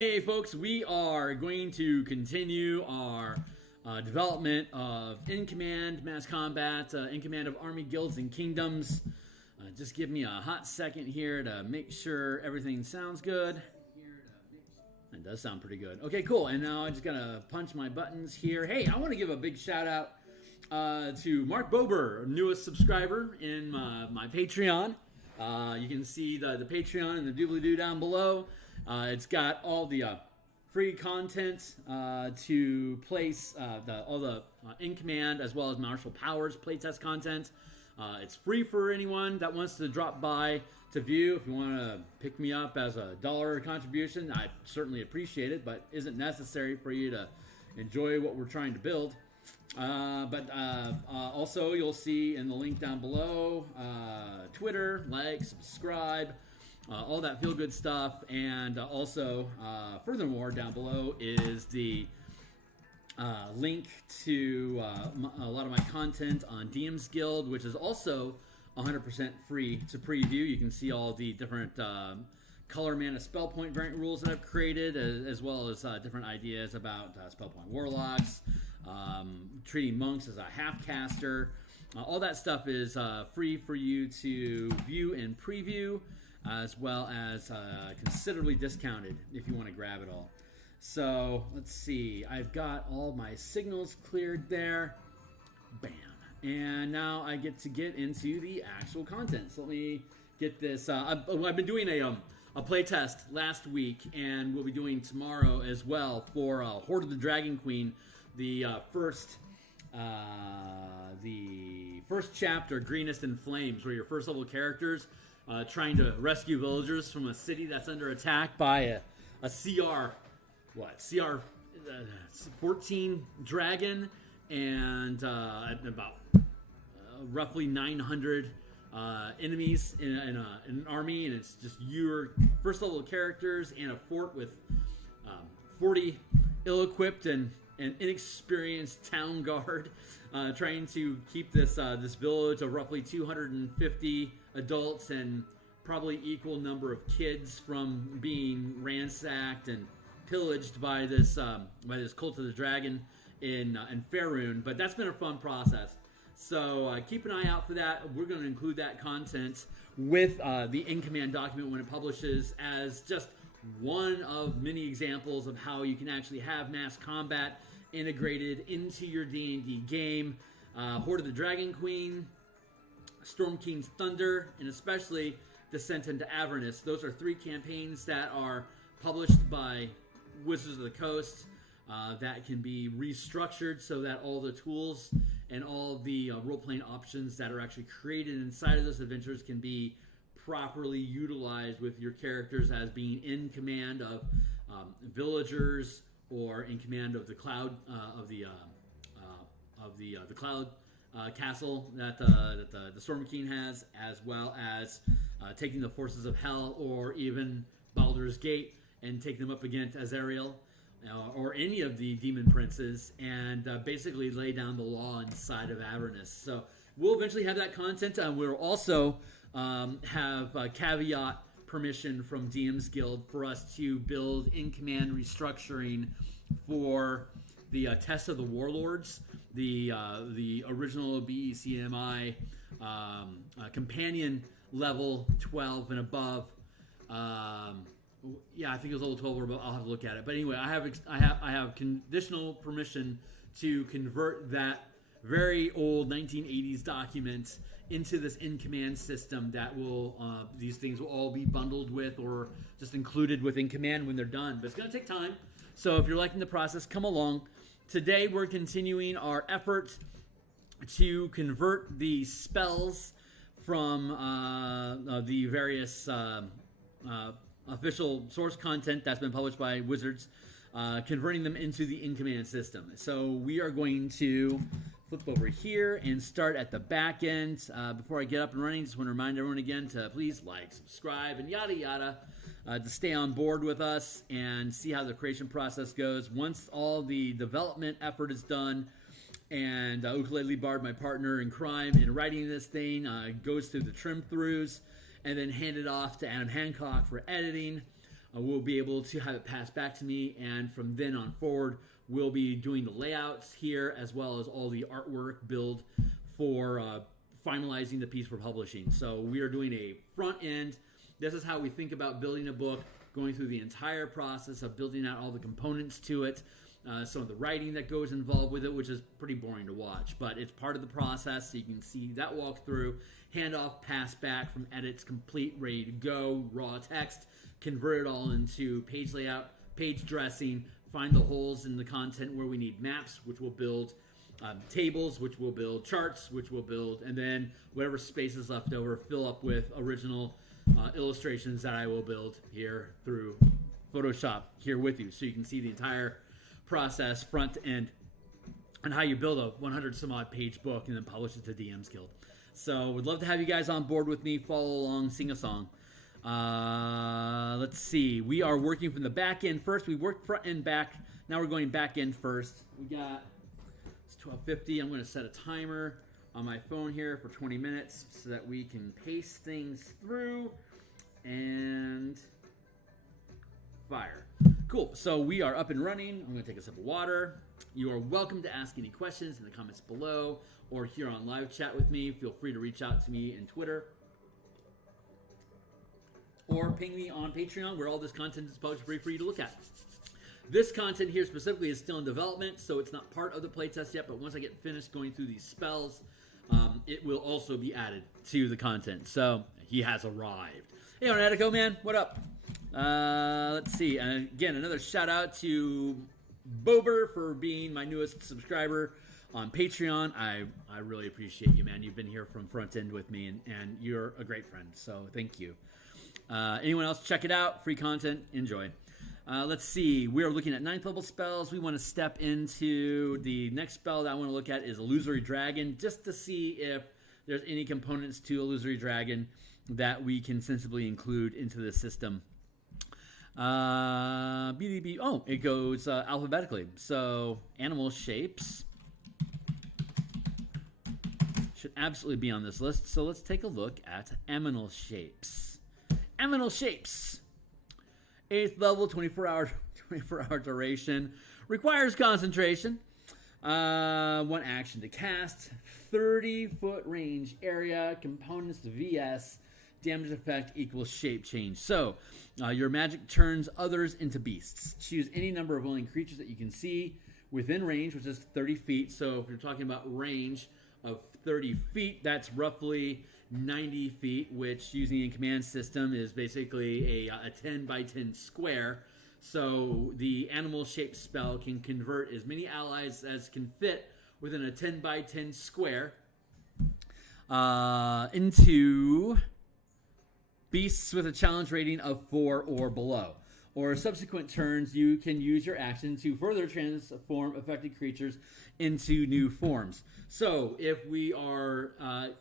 Hey folks, we are going to continue our development of In Command Mass Combat, In Command of Army Guilds and Kingdoms. Just give me a hot second here to make sure everything sounds good. It does sound pretty good. Okay, cool. And now I'm just going to punch my buttons here. Hey, I want to give a big shout out to Mark Bober, newest subscriber in my Patreon. You can see the Patreon and the doobly-doo down below. It's got all the free content to place all the In Command as well as Martial Powers playtest content. It's free for anyone that wants to drop by to view. If you want to pick me up as a $1 contribution, I certainly appreciate it, but isn't necessary for you to enjoy what we're trying to build. Also, you'll see in the link down below, Twitter, like, subscribe, all that feel-good stuff. And also, furthermore, down below is the link to a lot of my content on DMsGuild, which is also 100% free to preview. You can see all the different color mana spell point variant rules that I've created, as well as different ideas about spell point warlocks, treating monks as a half caster. All that stuff is free for you to view and preview, as well as considerably discounted if you want to grab it all. So let's see, I've got all my signals cleared there. Bam. And now I get to get into the actual content. So let me get this. I've been doing a playtest last week, and we'll be doing tomorrow as well for Horde of the Dragon Queen, the first chapter, Greenest in Flames, where your first level characters trying to rescue villagers from a city that's under attack by a CR 14 dragon and about roughly 900 enemies in an army, and it's just your first level characters and a fort with 40 ill-equipped and inexperienced town guard trying to keep this village of roughly 250 adults and probably equal number of kids from being ransacked and pillaged by this cult of the dragon in Faerun. But that's been a fun process. So keep an eye out for that. We're going to include that content with the In Command document when it publishes, as just one of many examples of how you can actually have mass combat integrated into your D&D game. Horde of the Dragon Queen, Storm King's Thunder, and especially Descent into Avernus. Those are 3 campaigns that are published by Wizards of the Coast that can be restructured so that all the tools and all the role-playing options that are actually created inside of those adventures can be properly utilized with your characters as being in command of villagers, or in command of the cloud the cloud castle that the Storm King has, as well as taking the forces of Hell or even Baldur's Gate and take them up against Azariel or any of the demon princes, and basically lay down the law inside of Avernus. So we'll eventually have that content. We'll also have caveat permission from DMsGuild for us to build In Command restructuring for the Test of the Warlords, the original BECMI companion level 12 and above. Yeah, I think it was level 12 or above. I'll have to look at it. But anyway, I have conditional permission to convert that very old 1980s document into this In Command system that will, these things will all be bundled with or just included with In Command when they're done. But it's going to take time. So if you're liking the process, come along. Today we're continuing our effort to convert the spells from the various official source content that's been published by Wizards, converting them into the In Command system. So we are going to flip over here and start at the back end. Before I get up and running, just want to remind everyone again to please like, subscribe, and yada yada to stay on board with us and see how the creation process goes. Once all the development effort is done, and Ukulele Bard, my partner in crime in writing this thing, goes through the trim throughs and then handed off to Adam Hancock for editing. we'll be able to have it passed back to me, and from then on forward, we'll be doing the layouts here as well as all the artwork build for finalizing the piece we're publishing. So we are doing a front end. This is how we think about building a book, going through the entire process of building out all the components to it, some of the writing that goes involved with it, which is pretty boring to watch, but it's part of the process, so you can see that walkthrough, handoff, pass back from edits, complete, ready to go, raw text, convert it all into page layout, page dressing, find the holes in the content where we need maps, which will build tables, which will build charts, which will build, and then whatever space is left over, fill up with original illustrations that I will build here through Photoshop here with you, so you can see the entire process front to end and how you build a 100 some odd page book and then publish it to DMsGuild. So would love to have you guys on board with me, follow along, sing a song. Let's see, we are working from the back end first. We worked front and back, now we're going back end first. We got, it's 12:50. I'm going to set a timer on my phone here for 20 minutes so that we can pace things through and fire. Cool, so we are up and running. I'm going to take a sip of water. You are welcome to ask any questions in the comments below or here on live chat with me. Feel free to reach out to me in Twitter or ping me on Patreon, where all this content is posted free for you to look at. This content here specifically is still in development, so it's not part of the playtest yet, but once I get finished going through these spells, it will also be added to the content. So he has arrived. Hey, Onetico, man, what up? Let's see. And again, another shout out to Bober for being my newest subscriber on Patreon. I really appreciate you, man. You've been here from front end with me, and you're a great friend. So thank you. Anyone else, check it out. Free content. Enjoy. Let's see. We are looking at 9th level spells. We want to step into the next spell that I want to look at is Illusory Dragon, just to see if there's any components to Illusory Dragon that we can sensibly include into the system. Oh, it goes alphabetically. So animal shapes should absolutely be on this list. So let's take a look at aminal shapes. Aminal shapes. 8th level, 24-hour duration. Requires concentration. 1 action to cast. 30-foot range area. Components to VS. Damage effect equals shape change. So, your magic turns others into beasts. Choose any number of willing creatures that you can see within range, which is 30 feet. So, if you're talking about range of 30 feet, that's roughly 90 feet, which using a command system is basically a 10 by 10 square. So, the animal shaped spell can convert as many allies as can fit within a 10 by 10 square into beasts with a challenge rating of 4 or below. Or subsequent turns, you can use your action to further transform affected creatures into new forms. So if we are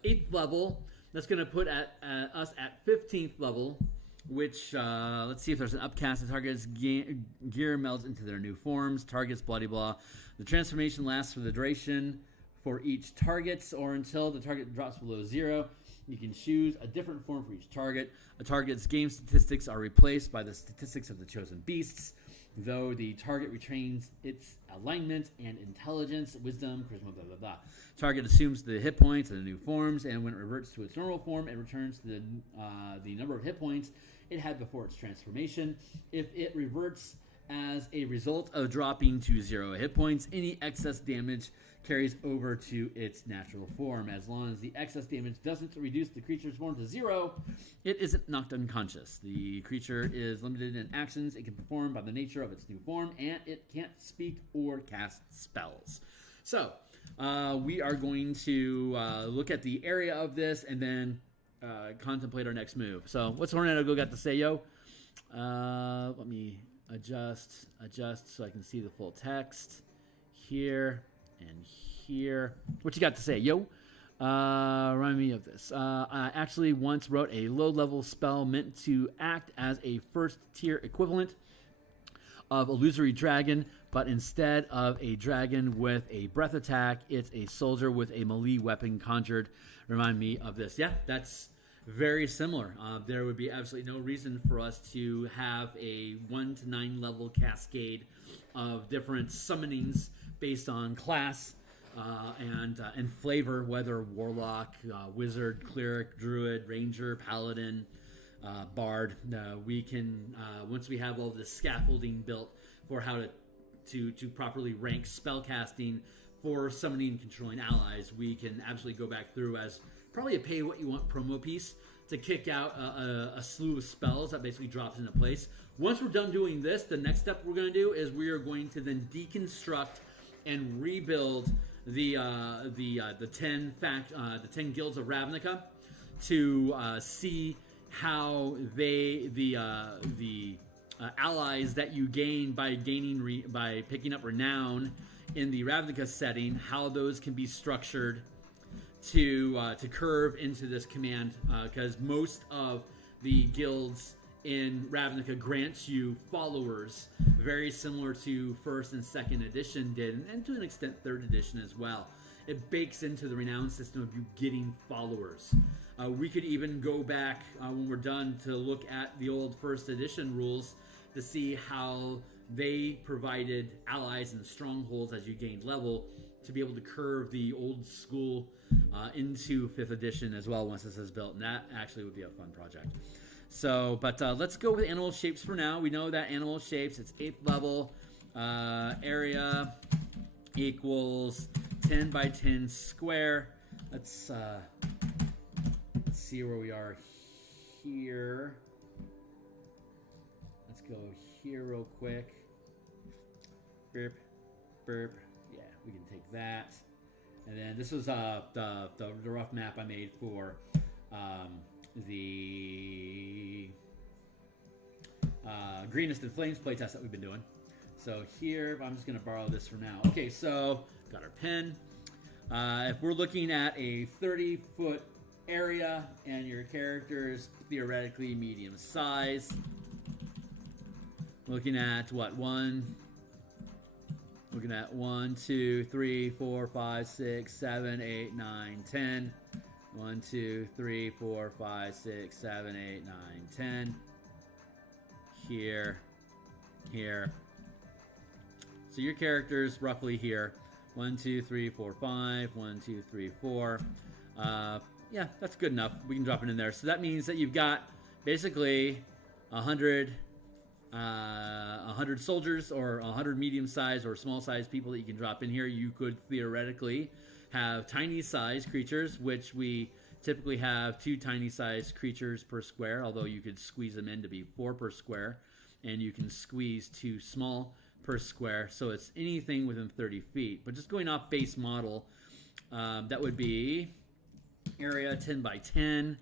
8th level, that's going to put us at 15th level, which, let's see if there's an upcast. The target's gear melds into their new forms. Target's bloody blah. The transformation lasts for the duration for each target or until the target drops below 0. You can choose a different form for each target. A target's game statistics are replaced by the statistics of the chosen beasts, though the target retains its alignment and intelligence, wisdom, charisma, blah, blah, blah. Target assumes the hit points of the new forms, and when it reverts to its normal form, it returns to the number of hit points it had before its transformation. If it reverts as a result of dropping to 0 hit points, any excess damage carries over to its natural form. As long as the excess damage doesn't reduce the creature's form to 0, it isn't knocked unconscious. The creature is limited in actions it can perform by the nature of its new form, and it can't speak or cast spells. So, we are going to look at the area of this and then contemplate our next move. So, what's Hornado got to say, yo? Let me adjust so I can see the full text here and here. What you got to say, yo? Remind me of this. I actually once wrote a low-level spell meant to act as a first-tier equivalent of Illusory Dragon, but instead of a dragon with a breath attack, it's a soldier with a melee weapon conjured. Remind me of this. Yeah, that's very similar. There would be absolutely no reason for us to have a 1 to 9 level cascade of different summonings based on class and flavor, whether warlock, wizard, cleric, druid, ranger, paladin, bard. We can once we have all the scaffolding built for how to properly rank spellcasting for summoning and controlling allies, we can absolutely go back through as probably a pay what you want promo piece to kick out a slew of spells that basically drops into place. Once we're done doing this, the next step we're going to do is we are going to then deconstruct and rebuild the 10 guilds of Ravnica to see how the allies that you gain by picking up renown in the Ravnica setting, how those can be structured to curve into this command, because most of the guilds in Ravnica grants you followers, very similar to first and second edition did, and to an extent third edition as well. It bakes into the renown system of you getting followers. We could even go back when we're done to look at the old first edition rules to see how they provided allies and strongholds as you gained level to be able to curve the old school into 5th edition as well once this is built, and that actually would be a fun project. So, but let's go with animal shapes for now. We know that animal shapes, it's 8th level, area equals 10 by 10 square. Let's see where we are here. Let's go here real quick. Burp, burp. Yeah, we can take that. And then this was the rough map I made for the Greenest in Flames playtest that we've been doing. So here, I'm just going to borrow this for now. Okay, so got our pen. If we're looking at a 30-foot area and your character is theoretically medium size, looking at what, 1, 2, 3, 4, 5, 6, 7, 8, 9, 10. 1, 2, 3, 4, 5, 6, 7, 8, 9, 10. Here. So your character's roughly here. 1, 2, 3, 4, 5. 1, 2, 3, 4. Yeah, that's good enough. We can drop it in there. So that means that you've got basically 100 soldiers or 100 medium-sized or small-sized people that you can drop in here. You could theoretically have tiny-sized creatures, which we typically have 2 tiny-sized creatures per square, although you could squeeze them in to be 4 per square, and you can squeeze 2 small per square, so it's anything within 30 feet. But just going off base model, that would be area 10 by 10.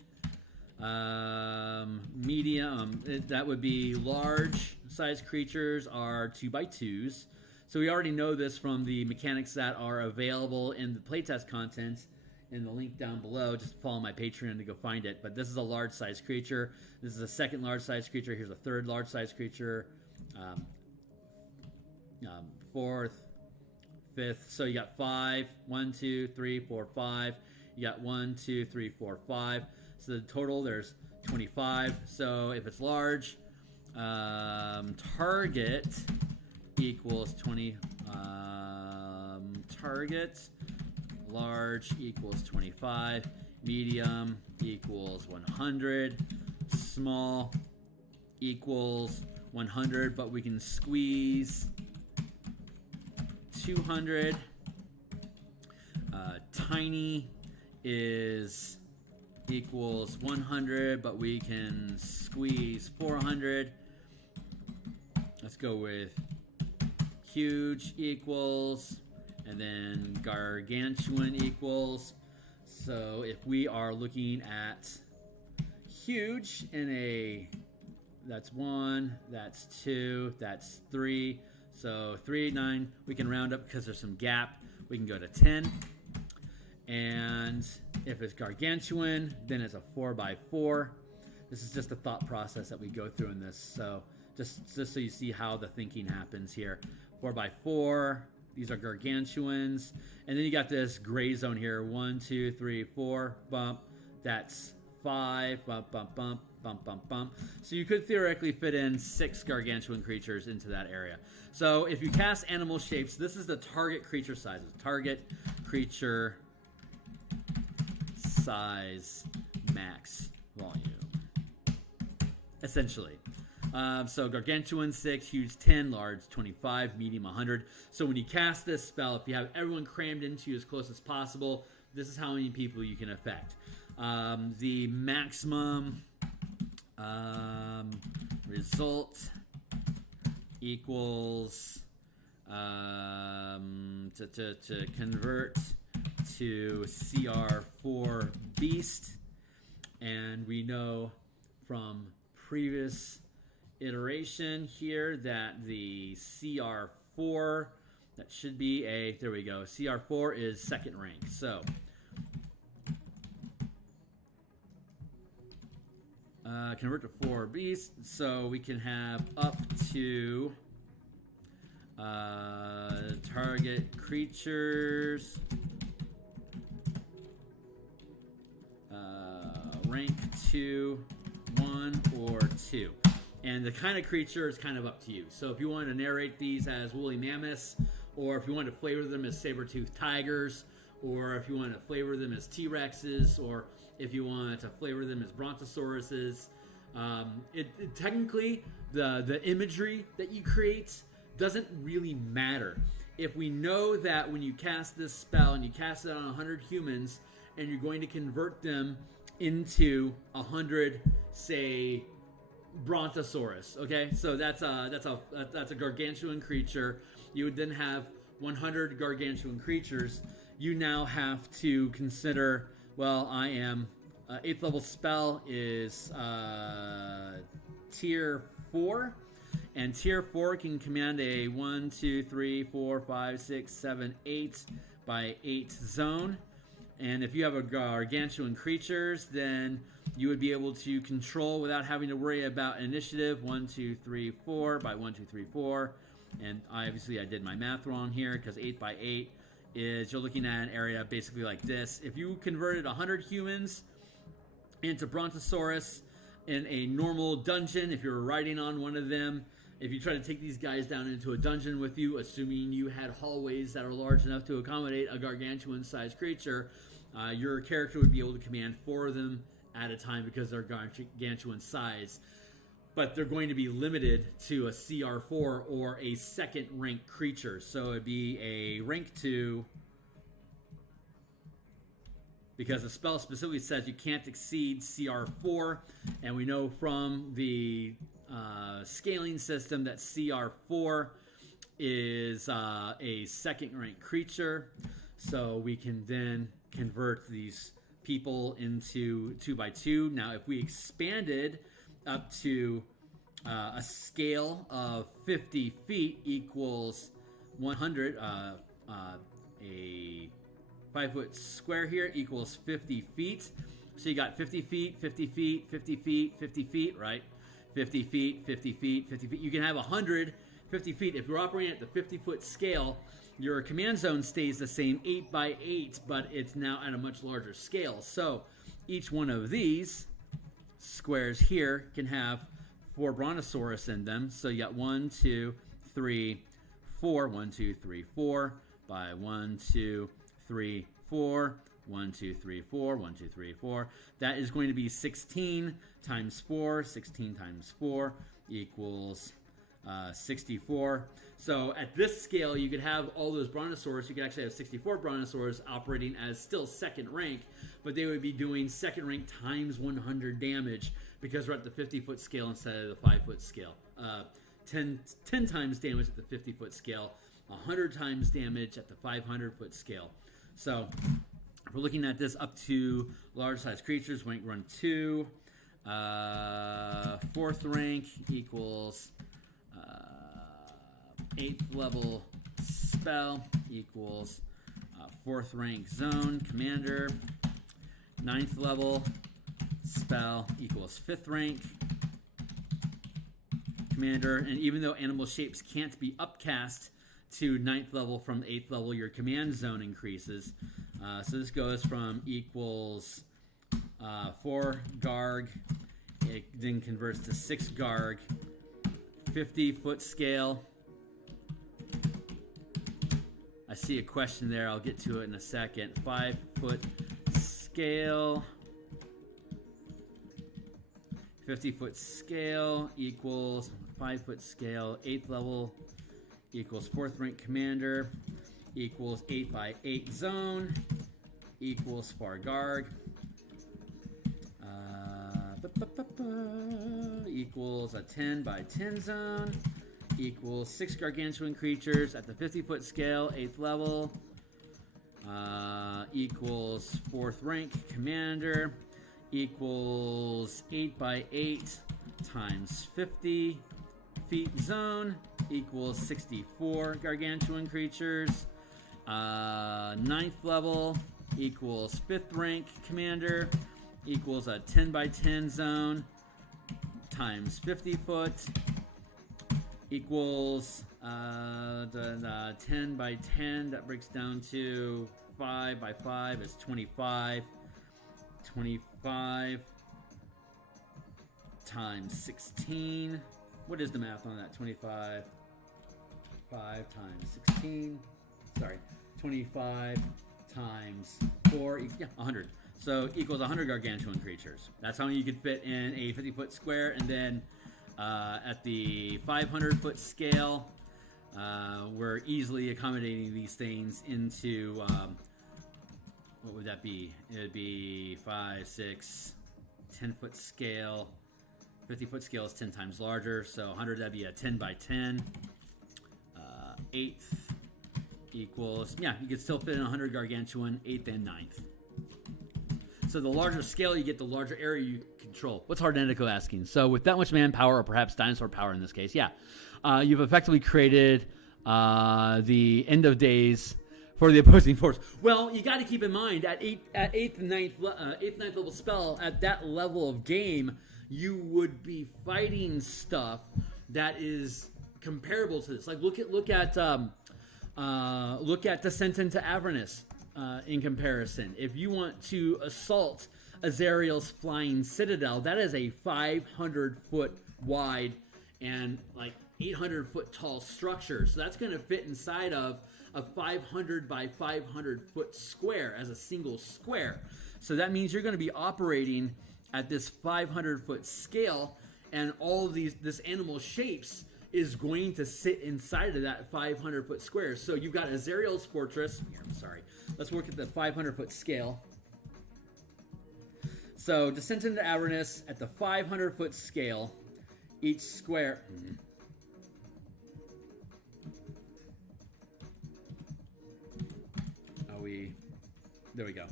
Medium, that would be large size creatures are 2 by 2s. So we already know this from the mechanics that are available in the playtest content in the link down below. Just follow my Patreon to go find it. But this is a large size creature. This is a second large size creature. Here's a third large size creature. Fourth, fifth. So you got 5. 1, 2, 3, 4, 5. You got 1, 2, 3, 4, 5. So the total, there's 25. So if it's large, target equals 20. Target large equals 25. Medium equals 100. Small equals 100, but we can squeeze 200. Tiny is equals 100, but we can squeeze 400. Let's go with huge equals, and then gargantuan equals. So if we are looking at huge in a, that's 1, that's 2, that's 3. So 3, 9, we can round up because there's some gap. We can go to 10. And if it's gargantuan, then it's a 4 by 4. This is just the thought process that we go through in this. So just so you see how the thinking happens here. 4 by 4. These are gargantuans. And then you got this gray zone here. 1, 2, 3, 4. Bump. That's 5, bump, bump, bump, bump, bump, bump. So you could theoretically fit in 6 gargantuan creatures into that area. So if you cast animal shapes, this is the target creature sizes. Target creature size max volume, essentially. So gargantuan 6, huge 10, large 25, medium 100. So when you cast this spell, if you have everyone crammed into you as close as possible, this is how many people you can affect. The maximum result equals to convert to CR4 beast, and we know from previous iteration here that the CR4, that should be a, there we go, CR4 is second rank. So convert to 4 beasts, so we can have up to target creatures rank 2, 1, or 2. And the kind of creature is kind of up to you. So if you want to narrate these as woolly mammoths, or if you want to flavor them as saber-toothed tigers, or if you want to flavor them as T-Rexes, or if you want to flavor them as brontosauruses, technically the imagery that you create doesn't really matter. If we know that when you cast this spell and you cast it on 100 humans and you're going to convert them into 100, say, brontosaurus, okay, so that's a gargantuan creature. You would then have 100 gargantuan creatures. You now have to consider, well, I am 8th level spell is tier 4, and tier 4 can command a 1, 2, 3, 4, 5, 6, 7, 8 by 8 zone. And if you have a gargantuan creatures, then you would be able to control without having to worry about initiative 1, 2, 3, 4 by 1, 2, 3, 4. And obviously I did my math wrong here because 8 by 8 is, you're looking at an area basically like this. If you converted 100 humans into Brontosaurus in a normal dungeon, if you were riding on one of them, if you try to take these guys down into a dungeon with you, assuming you had hallways that are large enough to accommodate a gargantuan-sized creature, your character would be able to command 4 of them at a time because they're gargantuan size. But they're going to be limited to a CR4 or a second rank creature. So it'd be a rank 2, because the spell specifically says you can't exceed CR4, and we know from the scaling system that CR4 is a second rank creature. So we can then convert these people into 2 by 2. Now if we expanded up to a scale of 50 feet equals 100, a 5-foot square here equals 50 feet. So you got 50 feet, 50 feet, 50 feet, 50 feet, right? 50 feet, 50 feet, 50 feet. You can have 150 feet. If you're operating at the 50-foot scale, your command zone stays the same, 8 by 8, but it's now at a much larger scale. So each one of these squares here can have 4 Brontosaurus in them. So you got 1, 2, 3, 4. 1, 2, 3, 4 by 1, 2, 3, 4. 1, 2, 3, 4. 1, 2, 3, 4. That is going to be 16 times 4. 16 times 4 equals 64. So at this scale, you could have all those Brontosaurus. You could actually have 64 Brontosaurus operating as still second rank, but they would be doing second rank times 100 damage because we're at the 50-foot scale instead of the 5-foot scale. 10 times damage at the 50-foot scale, 100 times damage at the 500-foot scale. So we're looking at this up to large-sized creatures. Rank run 2. 4th rank equals 8th level spell equals 4th rank zone commander. 9th level spell equals 5th rank commander. And even though animal shapes can't be upcast to 9th level from 8th level, your command zone increases. So this goes from equals 4 Garg. It then converts to 6 Garg. 50-foot scale. I see a question there. I'll get to it in a second. 5-foot scale. 50-foot scale equals 5-foot scale. 8th level equals 4th rank commander equals 8 by 8 zone equals Spar Garg. Equals a 10 by 10 zone equals 6 gargantuan creatures at the 50-foot scale, 8th level, equals 4th rank commander, equals 8 by 8 times 50 feet zone, equals 64 gargantuan creatures, 9th level, equals 5th rank commander, equals a 10 by 10 zone, times 50 foot, equals 10 by 10, that breaks down to 5 by 5 is 25. 25 times 16. What is the math on that? 25. 5 times 16. Sorry. 25 times 4. Yeah, 100. So equals 100 gargantuan creatures. That's how many you could fit in a 50-foot square. And then at the 500-foot scale, we're easily accommodating these things into, what would that be? It would be 5, 6, 10-foot scale. 50-foot scale is 10 times larger. So 100, that'd be a 10 by 10. 8th equals, yeah, you could still fit in 100 gargantuan, 8th and 9th. So the larger scale you get, the larger area you control. What's Hardenico asking? So with that much manpower, or perhaps dinosaur power in this case, yeah, you've effectively created the end of days for the opposing force. Well, you got to keep in mind at 8th and 9th level spell, at that level of game, you would be fighting stuff that is comparable to this. Like look at Descent into Avernus. In comparison, if you want to assault Azrael's flying citadel, that is a 500-foot wide and like 800-foot tall structure. So that's going to fit inside of a 500 by 500-foot square as a single square. So that means you're going to be operating at this 500-foot scale, and all of this animal shapes is going to sit inside of that 500-foot square. So you've got Azrael's fortress. Let's work at the 500-foot scale. So Descent into Avernus at the 500-foot scale, each square. There we go.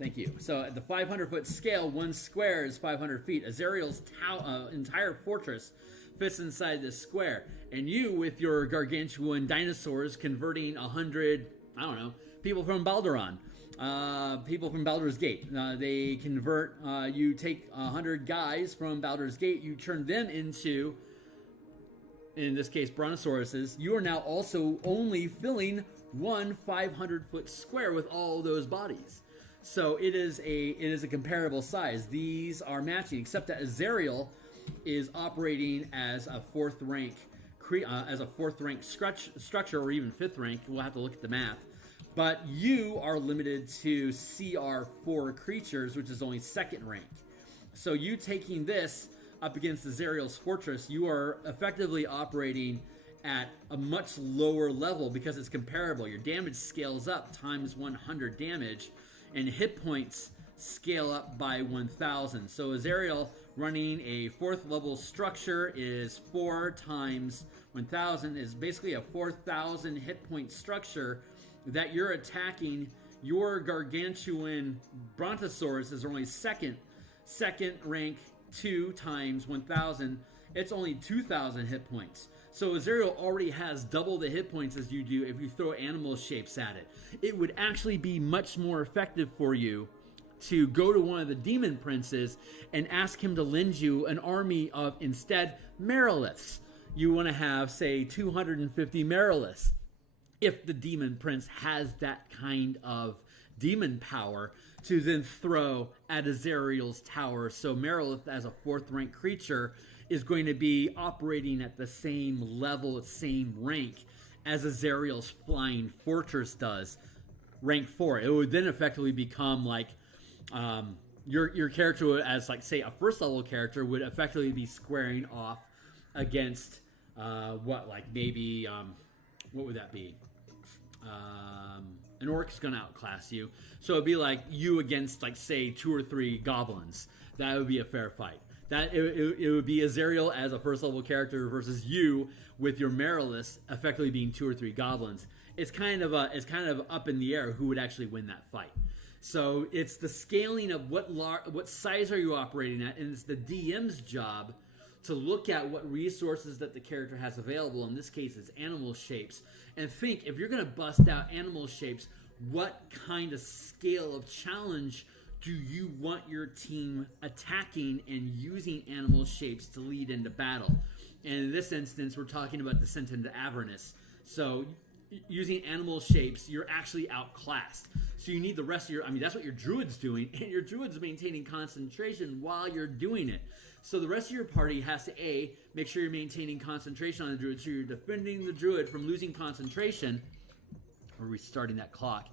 Thank you. So at the 500-foot scale, one square is 500 feet. Azrael's entire fortress fits inside this square. And you, with your gargantuan dinosaurs, converting 100, I don't know, people from Balduran, people from Baldur's Gate. They convert, you take 100 guys from Baldur's Gate, you turn them into, in this case, brontosauruses. You are now also only filling one 500-foot square with all those bodies. So it is a comparable size. These are matching, except that Azrael is operating as a fourth rank structure, or even fifth rank. We'll have to look at the math. But you are limited to CR4 creatures, which is only second rank. So you taking this up against Azrael's fortress, you are effectively operating at a much lower level because it's comparable. Your damage scales up times 100 damage, and hit points scale up by 1,000. So Azrael running a 4th level structure is 4 times 1,000 is basically a 4,000 hit point structure that you're attacking. Your gargantuan brontosaurus is only second rank, 2 times 1,000. It's only 2,000 hit points. So Azrael already has double the hit points as you do if you throw animal shapes at it. It would actually be much more effective for you to go to one of the demon princes and ask him to lend you an army of, instead, Meriliths. You want to have, say, 250 Meriliths. If the demon prince has that kind of demon power to then throw at Azrael's tower. So Merilith, as a 4th rank creature, is going to be operating at the same level, same rank as Azrael's flying fortress does, rank 4. It would then effectively become like your character, as like say a 1st level character, would effectively be squaring off against what would that be? An orc's gonna outclass you, so it'd be like you against, like, say 2 or 3 goblins. That would be a fair fight. That it would be Azrael as a 1st level character versus you with your Merilith effectively being 2 or 3 goblins. It's kind of up in the air who would actually win that fight. So it's the scaling of what size are you operating at, and it's the DM's job to look at what resources that the character has available. In this case, it's animal shapes. And think, if you're going to bust out animal shapes, what kind of scale of challenge do you want your team attacking and using animal shapes to lead into battle? And in this instance, we're talking about Descendant of Avernus. So using animal shapes, you're actually outclassed. So you need the rest of that's what your druid's doing, and your druid's maintaining concentration while you're doing it. So the rest of your party has to, A, make sure you're maintaining concentration on the druid, so you're defending the druid from losing concentration, or restarting that clock,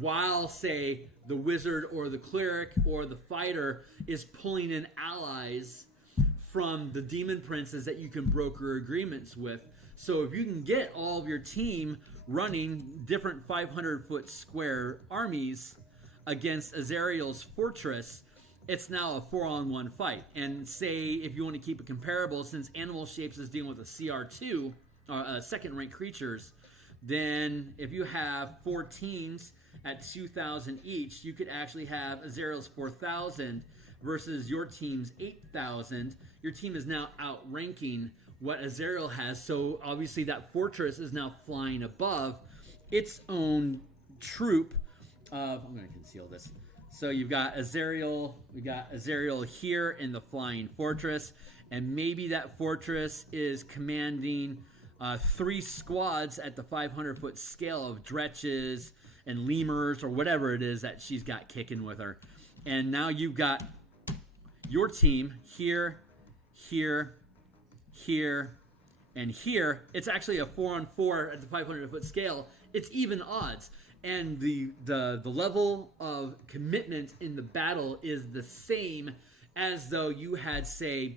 while, say, the wizard or the cleric or the fighter is pulling in allies from the demon princes that you can broker agreements with. So if you can get all of your team running different 500-foot square armies against Azrael's fortress, it's now a 4-on-1 fight. And say, if you want to keep it comparable, since Animal Shapes is dealing with a CR2, or second-rank creatures, then if you have 4 teams at 2,000 each, you could actually have Azrael's 4,000 versus your team's 8,000. Your team is now outranking what Azrael has, so obviously that fortress is now flying above its own troop of, I'm going to conceal this. So you've got Azrael, here in the flying fortress, and maybe that fortress is commanding 3 squads at the 500-foot scale of dretches and lemurs or whatever it is that she's got kicking with her. And now you've got your team here, and here. It's actually a 4-on-4 at the 500-foot scale. It's even odds. And the level of commitment in the battle is the same as though you had, say,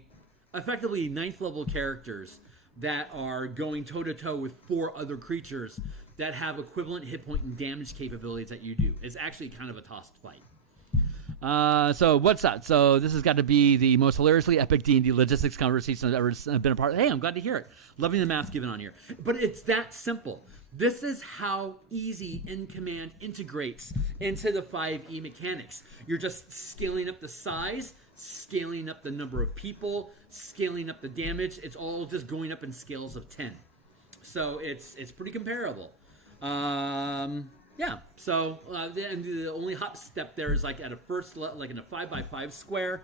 effectively 9th level characters that are going toe-to-toe with 4 other creatures that have equivalent hit point and damage capabilities that you do. It's actually kind of a tossed fight. So what's up? So this has got to be the most hilariously epic D&D logistics conversation I've ever been a part of. Hey, I'm glad to hear it. Loving the math given on here. But it's that simple. This is how easy In Command integrates into the 5e mechanics. You're just scaling up the size, scaling up the number of people, scaling up the damage. It's all just going up in scales of 10. So it's pretty comparable. Yeah, so and the only hop step there is like at a first, like in a 5x5 square,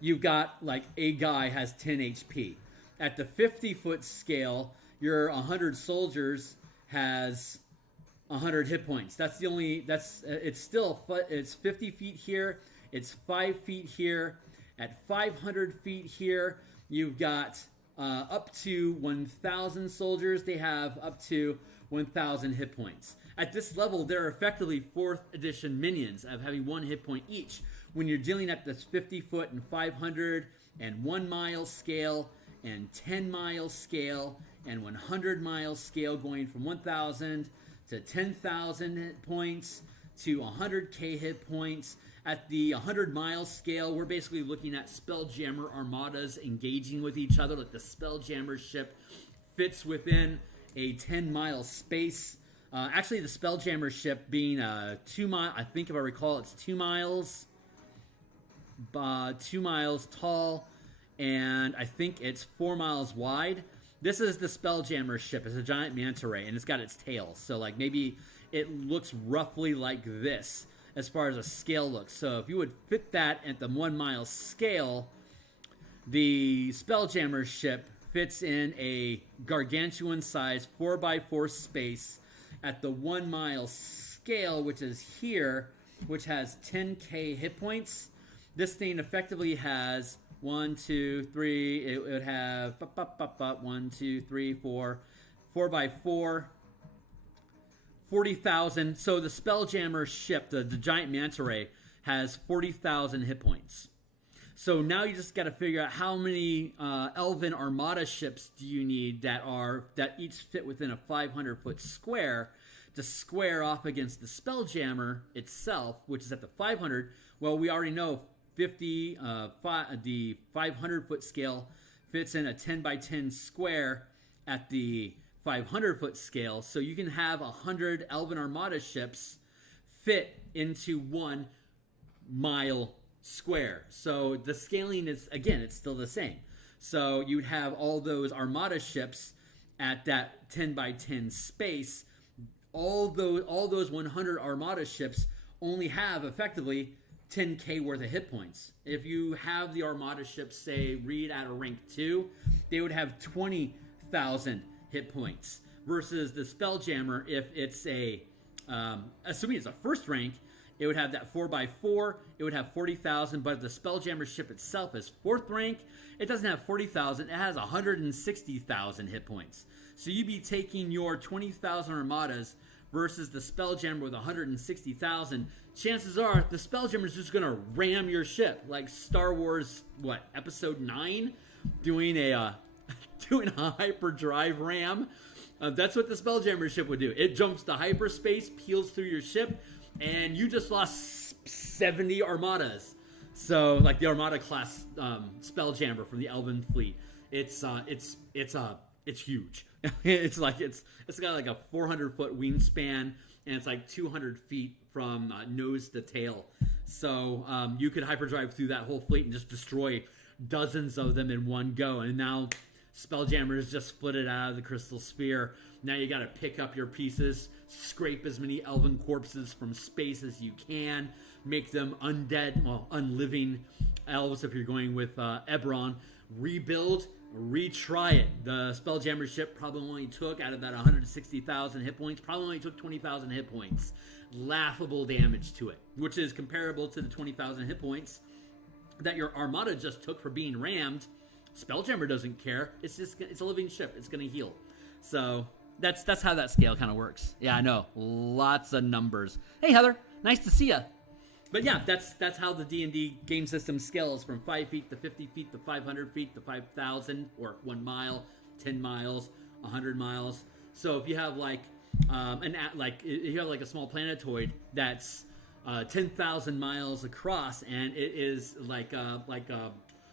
you've got like a guy has 10 HP. At the 50-foot scale, your 100 soldiers has 100 hit points. It's 50 feet here, it's 5 feet here. At 500 feet here, you've got up to 1,000 soldiers. They have up to 1,000 hit points. At this level, they're effectively 4th edition minions of having 1 hit point each. When you're dealing at this 50-foot and 500 and 1-mile scale and 10-mile scale and 100-mile scale, going from 1,000 to 10,000 hit points to 100k hit points. At the 100-mile scale, we're basically looking at Spelljammer armadas engaging with each other. Like the Spelljammer ship fits within a 10-mile space. Actually, the Spelljammer ship being 2 mile, I think if I recall, it's 2 miles, 2 miles tall, and I think it's 4 miles wide. This is the Spelljammer ship. It's a giant manta ray, and it's got its tail. So, like, maybe it looks roughly like this as far as a scale looks. So, if you would fit that at the 1 mile scale, the Spelljammer ship fits in a gargantuan size 4x4 space at the 1 mile scale, which is here, which has 10k hit points. This thing effectively has 1, 2, 3. It would have 1, 2, 3, 4 by 4, 40,000. So the Spelljammer ship, the giant manta ray, has 40,000 hit points. So now you just got to figure out how many Elven Armada ships do you need that each fit within a 500-foot square to square off against the Spelljammer itself, which is at the 500. Well, we already know the 500-foot scale fits in a 10 by 10 square at the 500-foot scale. So you can have 100 Elven Armada ships fit into 1 mile square. So the scaling is, again, it's still the same. So you'd have all those Armada ships at that 10 by 10 space. All those 100 Armada ships only have effectively 10k worth of hit points. If you have the Armada ships, say, read at a rank 2, they would have 20,000 hit points. Versus the Spelljammer, if it's assuming it's a first rank, it would have that 4x4. It would have 40,000. But if the Spelljammer ship itself is 4th rank, it doesn't have 40,000. It has 160,000 hit points. So you'd be taking your 20,000 Armadas versus the Spelljammer with 160,000. Chances are the Spelljammer is just going to ram your ship. Like Star Wars, Episode 9? Doing a hyperdrive ram. That's what the Spelljammer ship would do. It jumps to hyperspace, peels through your ship, and you just lost 70 Armadas. So, like the Armada class Spelljammer from the Elven fleet, it's huge. it's got like a 400-foot wingspan, and it's like 200 feet from nose to tail. So you could hyperdrive through that whole fleet and just destroy dozens of them in one go. And now Spelljammer is just flitted out of the crystal sphere. Now you got to pick up your pieces, scrape as many elven corpses from space as you can, make them undead, unliving elves if you're going with Eberron, rebuild, retry it. The Spelljammer ship probably only took, out of that 160,000 hit points, probably only took 20,000 hit points. Laughable damage to it, which is comparable to the 20,000 hit points that your Armada just took for being rammed. Spelljammer doesn't care. It's a living ship. It's going to heal. So that's how that scale kind of works. Yeah, I know. Lots of numbers. Hey, Heather. Nice to see ya. But yeah, that's how the D&D game system scales from 5 feet to 50 feet to 500 feet to 5,000 or 1 mile, 10 miles, 100 miles. So if you have like a small planetoid that's 10,000 miles across, and it is like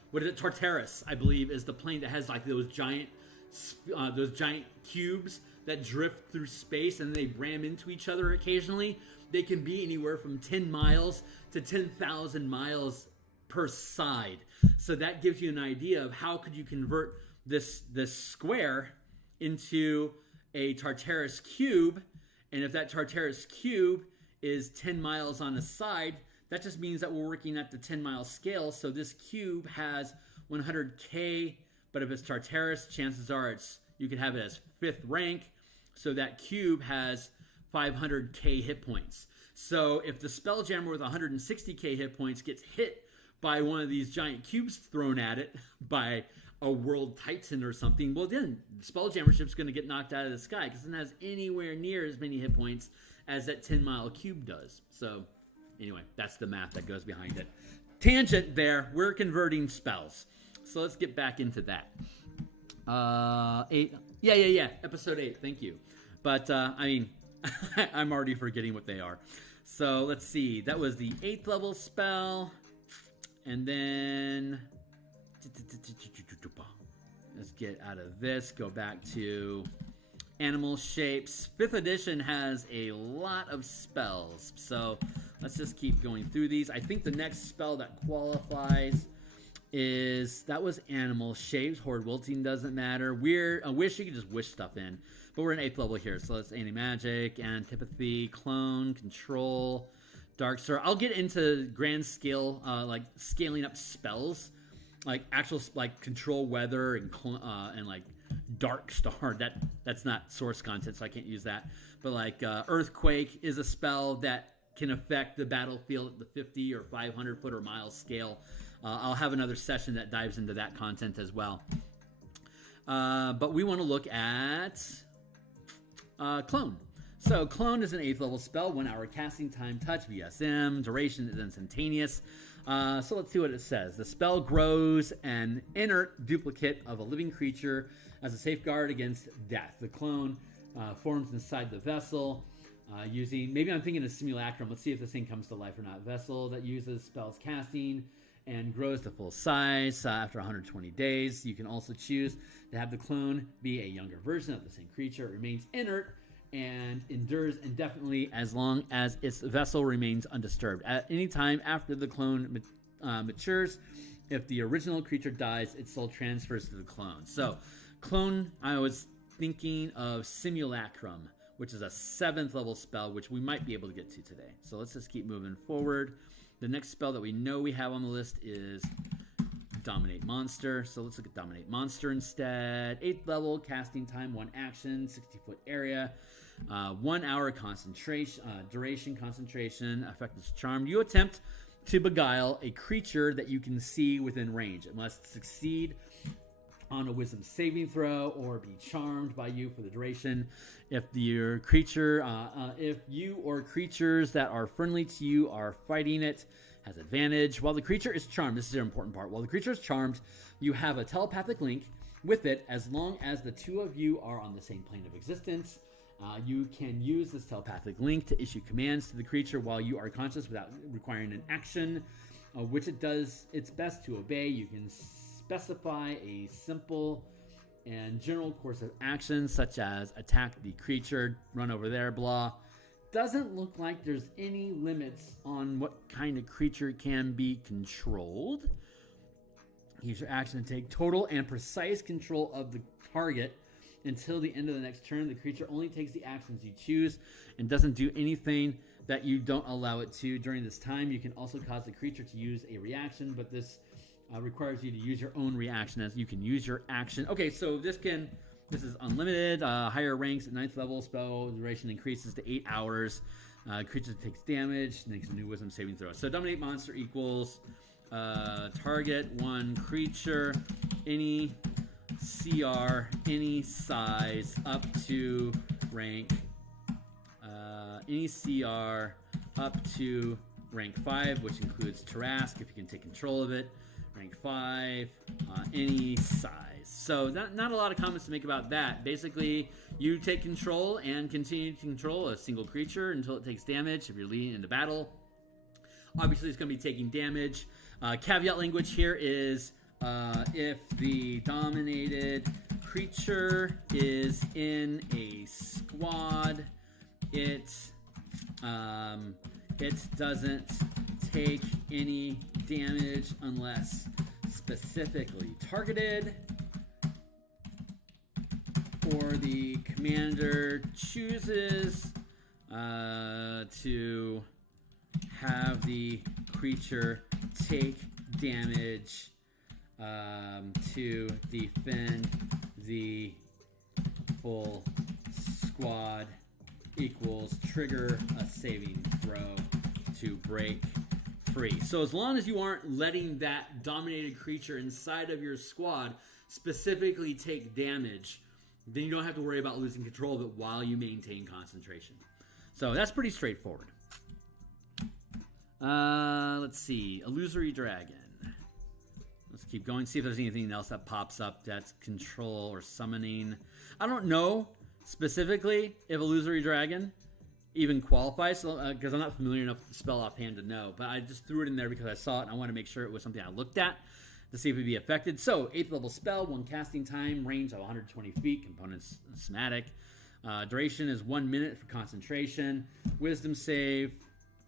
what is it? Tartarus, I believe, is the plane that has like those giant cubes that drift through space and they ram into each other occasionally. They can be anywhere from 10 miles to 10,000 miles per side. So that gives you an idea of how could you convert this square into a Tartarus cube. And if that Tartarus cube is 10 miles on a side, that just means that we're working at the 10-mile scale. So this cube has 100k, but if it's Tartarus, chances are you could have it as 5th rank. So that cube has 500k hit points. So if the Spelljammer with 160k hit points gets hit by one of these giant cubes thrown at it by a world titan or something, well then the Spelljammer ship's going to get knocked out of the sky because it has anywhere near as many hit points as that 10-mile cube does. So anyway, that's the math that goes behind it. Tangent there. We're converting spells. So let's get back into that. 8. Yeah. Episode 8. Thank you. But, I'm already forgetting what they are. So let's see. That was the 8th level spell. And then let's get out of this. Go back to animal shapes. 5th edition has a lot of spells. So let's just keep going through these. I think the next spell that qualifies that was animal shapes. Horde wilting doesn't matter. I wish you could just wish stuff in. But we're in 8th level here. So let's anti-magic, antipathy, clone, control, dark star. I'll get into grand scale, like scaling up spells, like actual like control weather and like Dark Star. That's not source content, so I can't use that. But like Earthquake is a spell that can affect the battlefield at the 50 or 500 foot or mile scale. I'll have another session that dives into that content as well. But we want to look at Clone. So Clone is an 8th level spell, 1 hour casting time, touch, VSM, duration is instantaneous. So let's see what it says. The spell grows an inert duplicate of a living creature as a safeguard against death. The clone forms inside the vessel using, maybe I'm thinking of simulacrum. Let's see if this thing comes to life or not. Vessel that uses spells casting and grows to full size after 120 days. You can also choose to have the clone be a younger version of the same creature. It remains inert and endures indefinitely as long as its vessel remains undisturbed. At any time after the clone matures, if the original creature dies, its soul transfers to the clone. So, clone, I was thinking of Simulacrum, which is a 7th level spell, which we might be able to get to today. So let's just keep moving forward. The next spell that we know we have on the list is Dominate Monster. So let's look at Dominate Monster instead. 8th level, casting time, 1 action, 60-foot area, 1 hour concentration, duration concentration, effect is charmed. You attempt to beguile a creature that you can see within range. It must succeed on a wisdom saving throw or be charmed by you for the duration. If your creature, if you or creatures that are friendly to you are fighting it, has advantage. While the creature is charmed, this is an important part. While the creature is charmed, you have a telepathic link with it as long as the two of you are on the same plane of existence. You can use this telepathic link to issue commands to the creature while you are conscious without requiring an action, which it does its best to obey. You can specify a simple and general course of action, such as attack the creature, run over there, blah. Doesn't look like there's any limits on what kind of creature can be controlled. Use your action to take total and precise control of the target until the end of the next turn. The creature only takes the actions you choose and doesn't do anything that you don't allow it to. During this time, you can also cause the creature to use a reaction, but this requires you to use your own reaction, as you can use your action. Okay, so this is unlimited. Higher ranks at 9th level. Spell duration increases to 8 hours. Creature takes damage, makes a new wisdom saving throw. So Dominate Monster equals target 1 creature, any CR, any size, up to rank, any CR up to rank 5, which includes Tarask, if you can take control of it. Rank 5, any size. So not a lot of comments to make about that. Basically, you take control and continue to control a single creature until it takes damage if you're leading into battle. Obviously, it's going to be taking damage. Caveat language here is if the dominated creature is in a squad, it doesn't take any damage unless specifically targeted, or the commander chooses to have the creature take damage to defend the full squad, equals trigger a saving throw to break free. So as long as you aren't letting that dominated creature inside of your squad specifically take damage, then you don't have to worry about losing control of it while you maintain concentration. So that's pretty straightforward. Let's see. Illusory Dragon. Let's keep going. See if there's anything else that pops up that's control or summoning. I don't know specifically if Illusory Dragon even qualifies, because I'm not familiar enough with the spell offhand to know. But I just threw it in there because I saw it and I want to make sure it was something I looked at to see if it would be affected. So, 8th level spell, 1 casting time, range of 120 feet, components somatic. Duration is 1 minute for concentration. Wisdom save,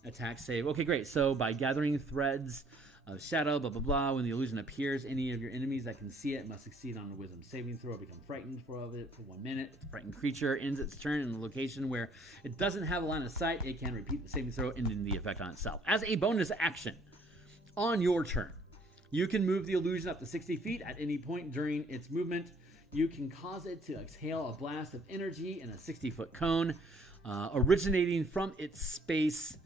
attack save. Okay, great. So, by gathering threads of shadow, blah, blah, blah, when the illusion appears, any of your enemies that can see it must succeed on a wisdom saving throw or become frightened of it for 1 minute. The frightened creature ends its turn in a location where it doesn't have a line of sight. It can repeat the saving throw, ending the effect on itself. As a bonus action, on your turn, you can move the illusion up to 60 feet at any point during its movement. You can cause it to exhale a blast of energy in a 60-foot cone, originating from its space.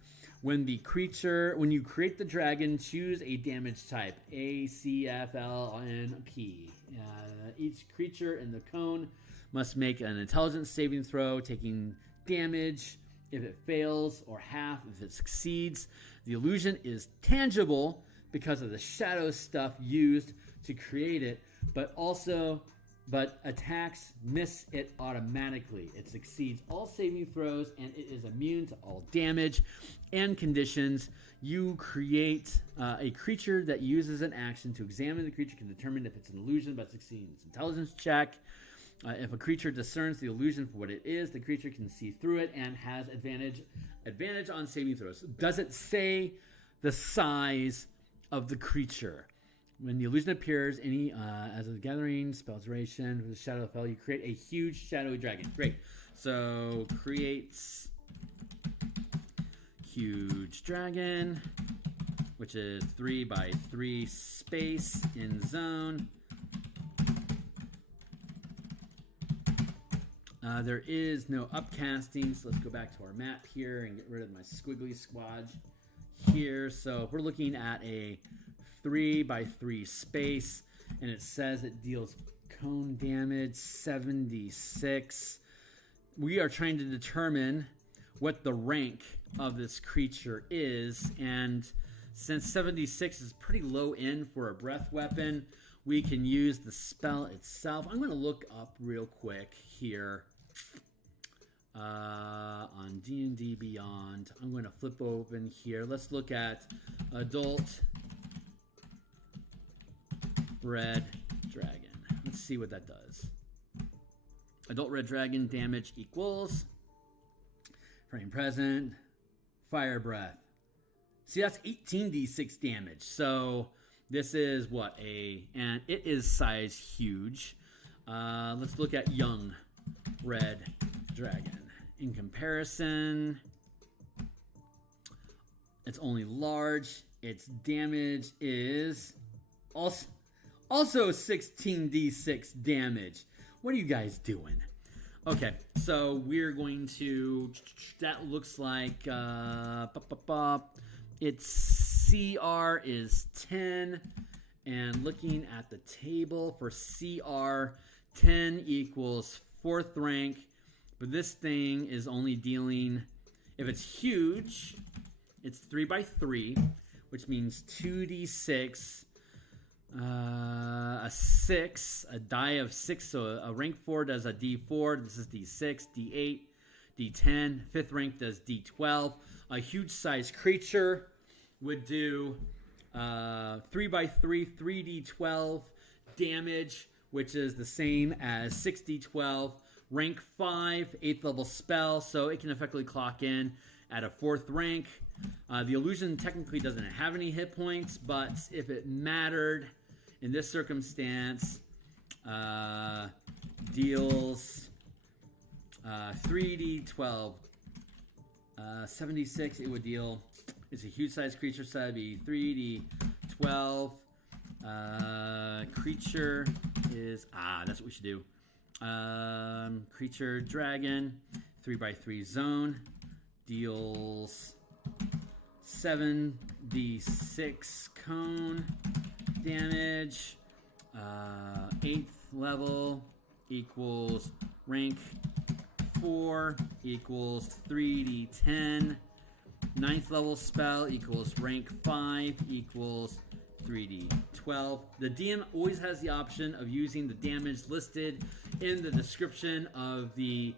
When you create the dragon, choose a damage type, A, C, F, L, N, P. Each creature in the cone must make an intelligence saving throw, taking damage if it fails, or half if it succeeds. The illusion is tangible because of the shadow stuff used to create it, but attacks miss it automatically. It succeeds all saving throws, and it is immune to all damage and conditions. You create a creature that uses an action to examine the creature, can determine if it's an illusion by succeeding its intelligence check. If a creature discerns the illusion for what it is, the creature can see through it and has advantage on saving throws. Does it say the size of the creature? When the illusion appears, as a gathering spell duration with a shadow spell, you create a huge shadowy dragon. Great. So creates huge dragon, which is 3x3 space in zone. There is no upcasting, so let's go back to our map here and get rid of my squiggly squadge here. So we're looking at a 3x3 space, and it says it deals cone damage 76. We are trying to determine what the rank of this creature is, and since 76 is pretty low end for a breath weapon, we can use the spell itself. I'm going to look up real quick here on D&D Beyond. I'm going to flip open here. Let's look at Adult Red Dragon. Let's see what that does. Adult Red Dragon damage equals frame present, fire breath. See, that's 18d6 damage. So this is and it is size huge. Let's look at Young Red Dragon. In comparison, it's only large. Its damage is also 16d6 damage. What are you guys doing? Okay, so we're going to, that looks like its CR is 10, and looking at the table for CR, 10 equals 4th rank, but this thing is only dealing, if it's huge, it's 3x3, which means 2d6, a 6, a die of 6, so a rank 4 does a d4, this is d6, d8, d10, 5th rank does d12. A huge size creature would do 3x3, 3d12 damage, which is the same as 6d12. Rank 5, 8th level spell, so it can effectively clock in at a 4th rank. The illusion technically doesn't have any hit points, but if it mattered in this circumstance, deals 3d12, 76. It would deal. It's a huge size creature, so that'd be 3d12. Creature is that's what we should do. Creature dragon, 3x3 zone, deals 7d6 cone damage. 8th level equals rank 4 equals 3d10. 9th level spell equals rank 5 equals 3d12. The DM always has the option of using the damage listed in the description of the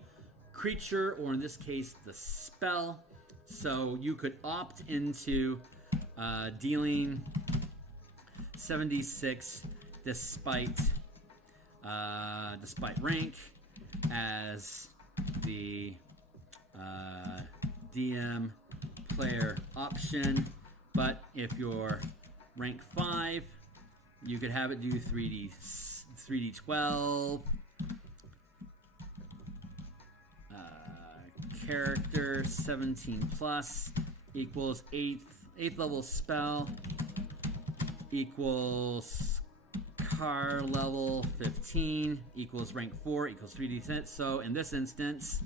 creature, or in this case, the spell. So you could opt into dealing 76 despite rank as the DM player option, but if you're rank 5, you could have it do 3d12. Character 17 plus equals 8th level spell equals car level 15 equals rank 4 equals 3d10. So in this instance,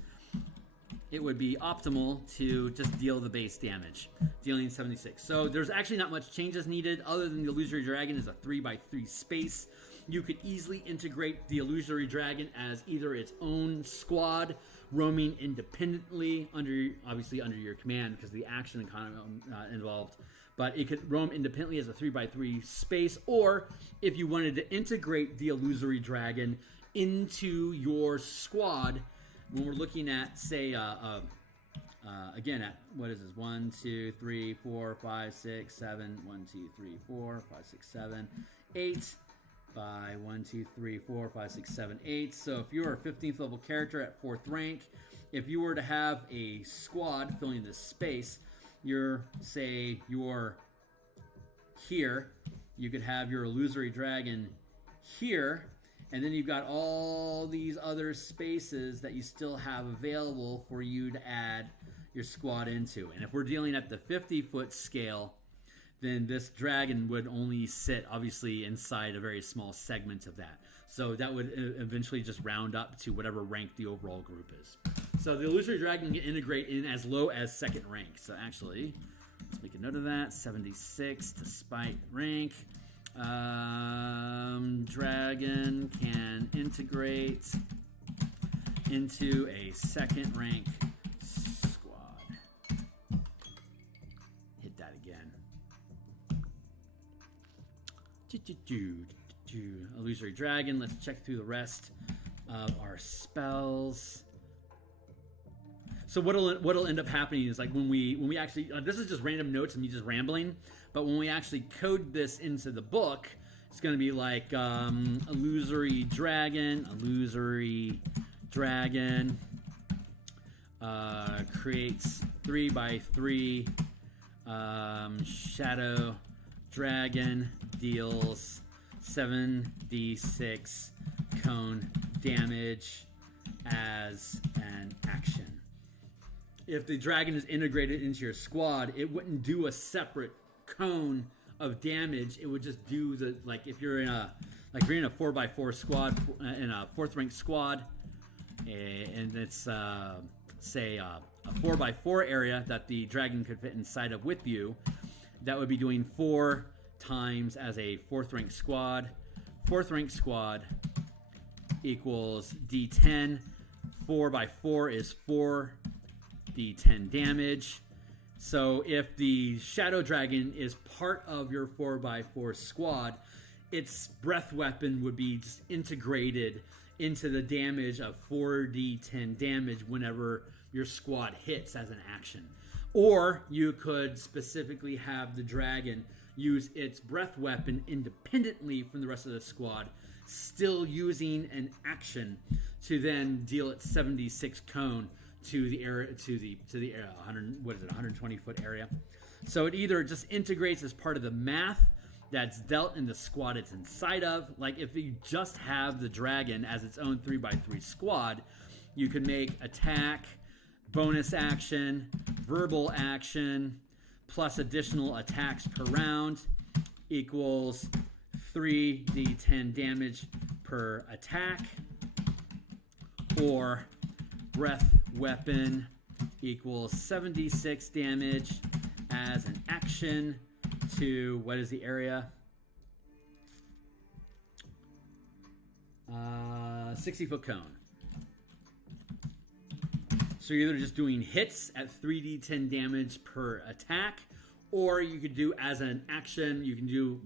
it would be optimal to just deal the base damage, dealing 76. So there's actually not much changes needed other than the Illusory Dragon is a 3x3 space. You could easily integrate the Illusory Dragon as either its own squad, roaming independently, obviously under your command because the action kind of involved. But it could roam independently as a 3x3 space, or if you wanted to integrate the Illusory Dragon into your squad, when we're looking at, say, again, at what is this? 1, 2, 3, 4, 5, 6, 7. 1, 2, 3, 4, 5, 6, 7, 8. By 1, 2, 3, 4, 5, 6, 7, 8. So if you're a 15th level character at 4th rank, if you were to have a squad filling this space, you're here, you could have your Illusory Dragon here, and then you've got all these other spaces that you still have available for you to add your squad into. And if we're dealing at the 50-foot scale, then this dragon would only sit, obviously, inside a very small segment of that. So that would eventually just round up to whatever rank the overall group is. So the Illusory Dragon can integrate in as low as 2nd rank. So actually, let's make a note of that. 76 despite rank. Dragon can integrate into a 2nd rank squad. Hit that again. Illusory Dragon. Let's check through the rest of our spells. So what'll end up happening is, like, when we actually this is just random notes and me just rambling, but when we actually code this into the book, it's going to be like Illusory Dragon creates 3x3 Shadow Dragon deals 7d6 cone damage as an action. If the dragon is integrated into your squad, it wouldn't do a separate cone of damage. It would just do the, like, if you're in a 4x4 squad, in a 4th rank squad, and it's say a 4x4 area that the dragon could fit inside of with you, that would be doing 4 times as a 4th rank squad. 4th rank squad equals d10. 4x4 is 4d10 damage. So if the Shadow Dragon is part of your 4x4 squad, its breath weapon would be just integrated into the damage of 4d10 damage whenever your squad hits as an action. Or you could specifically have the dragon use its breath weapon independently from the rest of the squad, still using an action to then deal its 76 cone to the area, to the 120 foot area. So it either just integrates as part of the math that's dealt in the squad it's inside of. Like, if you just have the dragon as its own 3x3 squad, you could make attack, bonus action, verbal action, plus additional attacks per round equals 3d10 damage per attack, or breath weapon equals 76 damage as an action to, what is the area? 60-foot cone. So you're either just doing hits at 3d10 damage per attack, or you could do as an action, you can do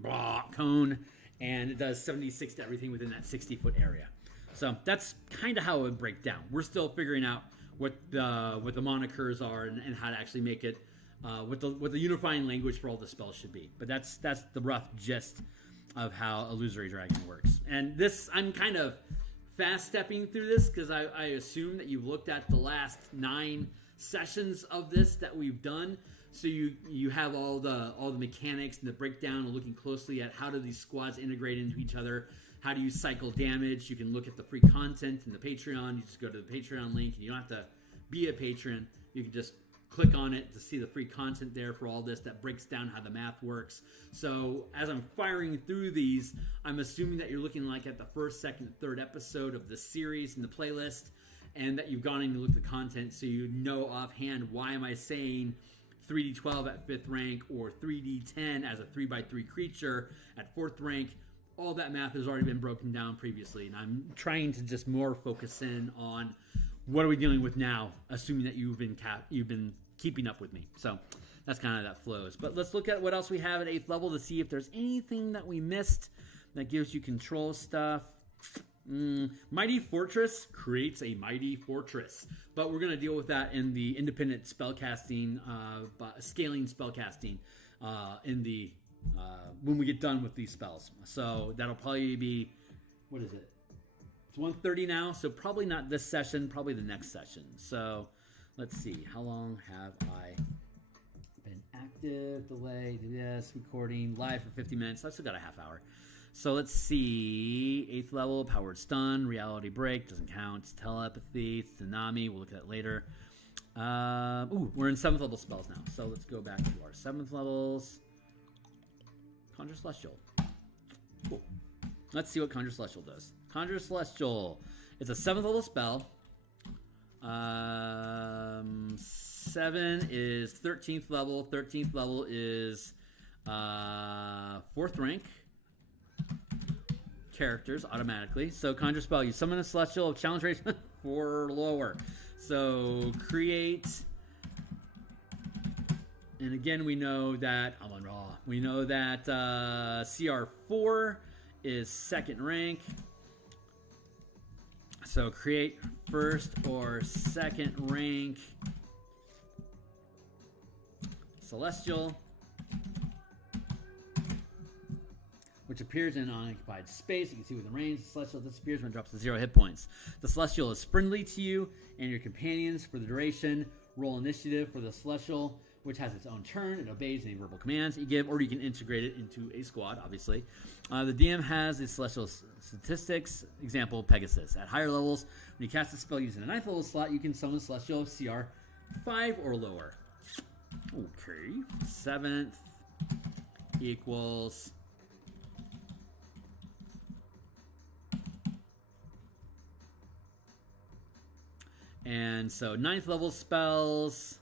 cone, and it does 76 to everything within that 60-foot area. So that's kind of how it would break down. We're still figuring out what the monikers are and how to actually make it, what the unifying language for all the spells should be. But that's the rough gist of how Illusory Dragon works. And this, I'm kind of fast stepping through this because I assume that you've looked at the last 9 sessions of this that we've done. So you have all the mechanics and the breakdown, and looking closely at how do these squads integrate into each other. How do you cycle damage? You can look at the free content in the Patreon. You just go to the Patreon link, and you don't have to be a patron. You can just click on it to see the free content there for all this that breaks down how the math works. So as I'm firing through these, I'm assuming that you're looking like at the first, second, third episode of the series in the playlist, and that you've gone in to look at the content so you know offhand why am I saying 3d12 at 5th rank or 3d10 as a 3x3 creature at 4th rank. All that math has already been broken down previously, and I'm trying to just more focus in on what are we dealing with now, assuming that you've been keeping up with me. So that's kind of that flows. But let's look at what else we have at 8th level to see if there's anything that we missed that gives you control stuff. Mighty Fortress creates a Mighty Fortress, but we're going to deal with that in the independent spellcasting, scaling spellcasting in the when we get done with these spells. So that'll probably be, what is it? It's 1:30 now, so probably not this session, probably the next session. So let's see, how long have I been active? Delay, yes, recording, live for 50 minutes. I've still got a half hour. So let's see, 8th level, Powered Stun, Reality Break, doesn't count, Telepathy, Tsunami, we'll look at that later. We're in 7th level spells now, so let's go back to our 7th levels. Conjure Celestial. Cool. Let's see what Conjure Celestial does. Conjure Celestial. It's a 7th level spell. 7 is 13th level. 13th level is 4th rank characters automatically. So Conjure Spell, you summon a Celestial of challenge rate 4 or lower. So create... And again, we know that I'm on Raw. We know that CR4 is 2nd rank. So create 1st or 2nd rank Celestial, which appears in unoccupied space. You can see within range. The Celestial disappears when it drops to 0 hit points. The Celestial is friendly to you and your companions for the duration. Roll initiative for the Celestial, which has its own turn. It obeys any verbal commands you give, or you can integrate it into a squad, obviously. The DM has the Celestial statistics, example, Pegasus. At higher levels, when you cast a spell using a 9th level slot, you can summon Celestial of CR 5 or lower. Okay. 7th equals... And so 9th level spells...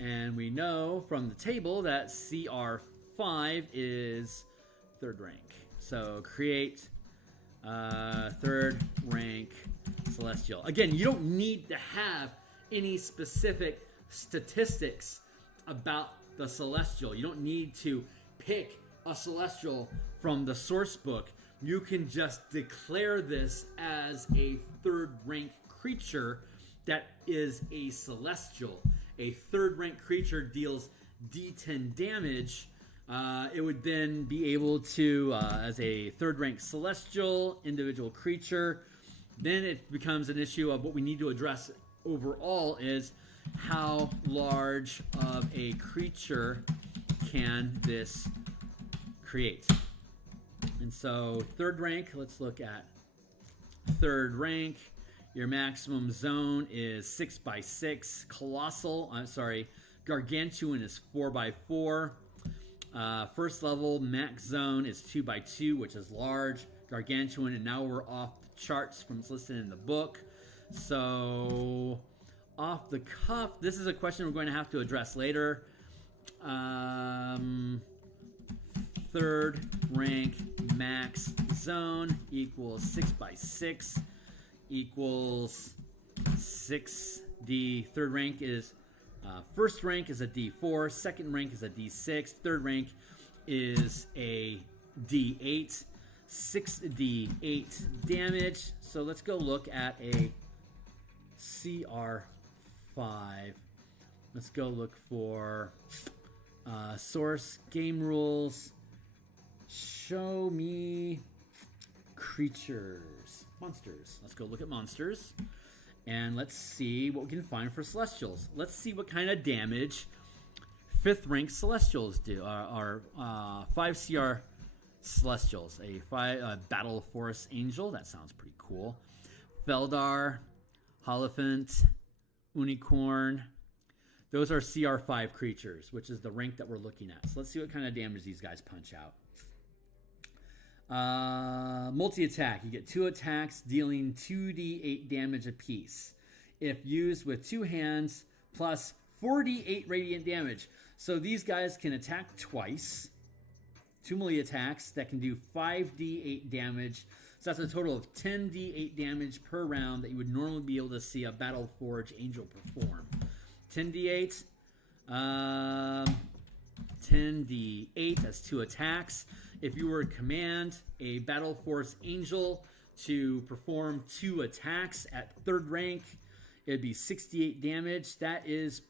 And we know from the table that CR5 is 3rd rank. So create 3rd rank Celestial. Again, you don't need to have any specific statistics about the Celestial. You don't need to pick a Celestial from the source book. You can just declare this as a 3rd rank creature that is a Celestial. A 3rd rank creature deals D10 damage. It would then be able to, as a 3rd rank Celestial individual creature, then it becomes an issue of what we need to address overall is how large of a creature can this create. And so 3rd rank, let's look at 3rd rank. Your maximum zone is 6x6. Gargantuan is 4x4. 1st level max zone is 2x2, which is large. Gargantuan, and now we're off the charts from what's listed in the book. So, off the cuff, this is a question we're going to have to address later. 3rd rank max zone equals 6x6. Equals 6D. 3rd rank is 1st rank is a D4, 2nd rank is a D6, 3rd rank is a D8, 6D8 damage. So let's go look at a CR5. Let's go look for source game rules. Show me creatures. Monsters. Let's go look at monsters. And let's see what we can find for Celestials. Let's see what kind of damage 5th rank Celestials do. Our 5 CR Celestials. A Battle Force Angel. That sounds pretty cool. Felidar, Holophant, Unicorn. Those are CR5 creatures, which is the rank that we're looking at. So let's see what kind of damage these guys punch out. Multi-attack. You get 2 attacks, dealing 2d8 damage apiece. If used with 2 hands, plus 4d8 radiant damage. So these guys can attack twice. 2 melee attacks that can do 5d8 damage. So that's a total of 10d8 damage per round that you would normally be able to see a Battle Forge Angel perform. 10d8. 10d8, that's 2 attacks. If you were to command a Battle Force Angel to perform 2 attacks at 3rd rank, it'd be 68 damage. That's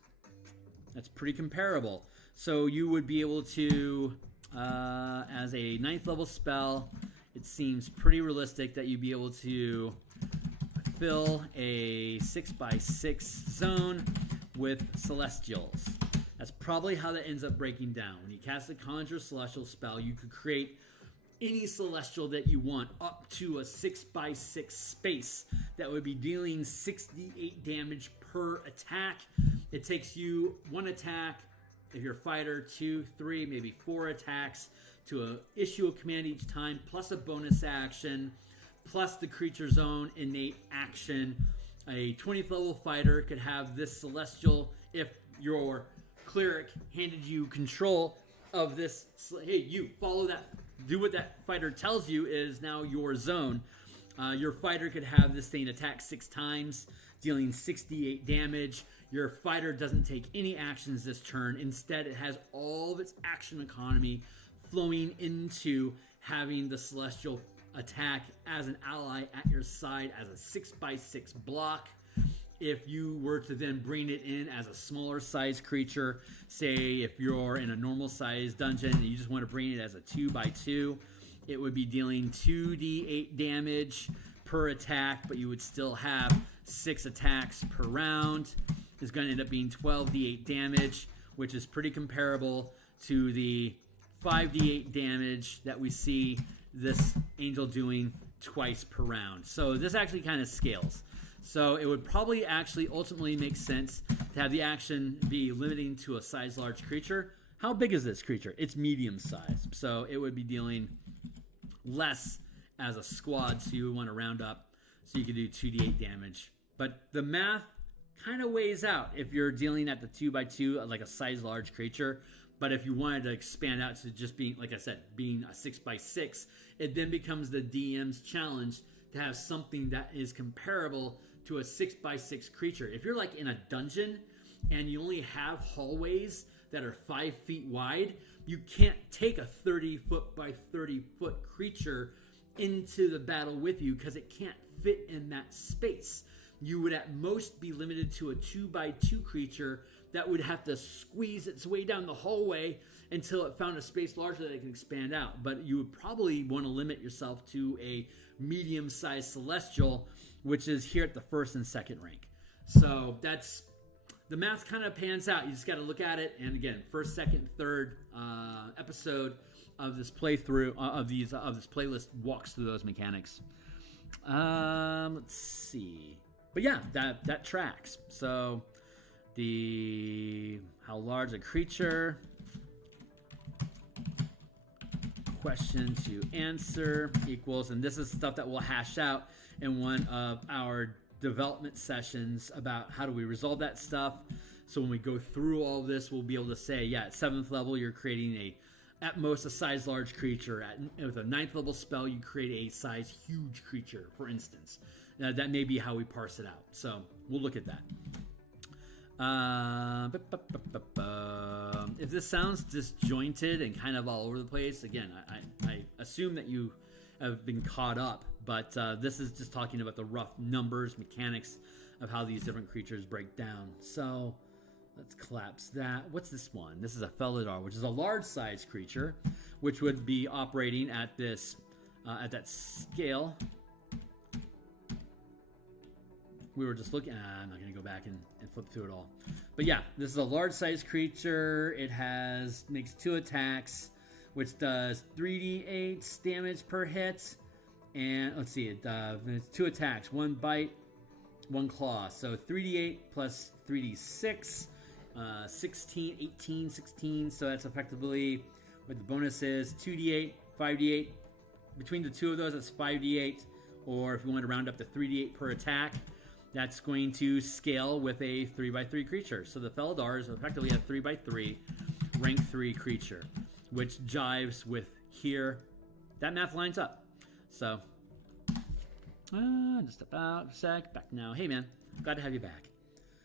pretty comparable. So you would be able to, as a 9th level spell, it seems pretty realistic that you'd be able to fill a 6x6 zone with Celestials. That's probably how that ends up breaking down. When you cast a Conjure Celestial spell, you could create any Celestial that you want up to a 6x6 space that would be dealing 68 damage per attack. It takes you 1 attack, if you're a fighter, 2, 3, maybe 4 attacks to issue a command each time, plus a bonus action, plus the creature's own innate action. A 20th level fighter could have this Celestial if your cleric handed you control of this. Hey, you follow that, do what that fighter tells you is now your zone. Your fighter could have this thing attack 6 times, dealing 68 damage. Your fighter doesn't take any actions this turn. Instead, it has all of its action economy flowing into having the Celestial attack as an ally at your side as a 6x6 block. If you were to then bring it in as a smaller size creature, say if you're in a normal size dungeon and you just want to bring it as a 2x2, it would be dealing 2d8 damage per attack, but you would still have 6 attacks per round. It's going to end up being 12d8 damage, which is pretty comparable to the 5d8 damage that we see this angel doing twice per round. So this actually kind of scales. So it would probably actually ultimately make sense to have the action be limiting to a size large creature. How big is this creature? It's medium size. So it would be dealing less as a squad. So you would want to round up so you could do 2d8 damage. But the math kind of weighs out if you're dealing at the 2x2 like a size large creature. But if you wanted to expand out to just being, like I said, being a 6x6, it then becomes the DM's challenge to have something that is comparable to a 6x6 creature. If you're like in a dungeon and you only have hallways that are 5 feet wide, you can't take a 30-foot by 30-foot creature into the battle with you because it can't fit in that space. You would at most be limited to a 2x2 creature that would have to squeeze its way down the hallway until it found a space larger that it can expand out. But you would probably want to limit yourself to a medium-sized Celestial, which is here at the 1st and 2nd rank. So that's the math kind of pans out. You just got to look at it. And again, 1st, 2nd, 3rd episode of this playthrough of this playlist walks through those mechanics. Let's see. But yeah, that tracks. So how large a creature, question to answer equals, and this is stuff that we'll hash out in one of our development sessions about how do we resolve that stuff. So when we go through all this, we'll be able to say, yeah, at 7th level, you're creating at most a size large creature. With a 9th level spell, you create a size huge creature, for instance. That may be how we parse it out. So we'll look at that. If this sounds disjointed and kind of all over the place, again, I assume that you have been caught up, but this is just talking about the rough numbers, mechanics of how these different creatures break down. So let's collapse that. What's this one? This is a Felidar, which is a large size creature, which would be operating at this at that scale. We were just looking. I'm not going to go back and flip through it all. But yeah, this is a large size creature. It makes 2 attacks which does 3d8 damage per hit. And let's see, it's 2 attacks, 1 bite, 1 claw. So 3d8 plus 3d6, 16, 18, 16. So that's effectively what the bonus is, 2d8, 5d8. Between the two of those, it's 5d8. Or if you want to round up to 3d8 per attack, that's going to scale with a 3x3 creature. So the Felidar is effectively a 3x3 rank 3 creature, which jives with here. That math lines up. So, just step out a sec. Back now. Hey, man. Glad to have you back.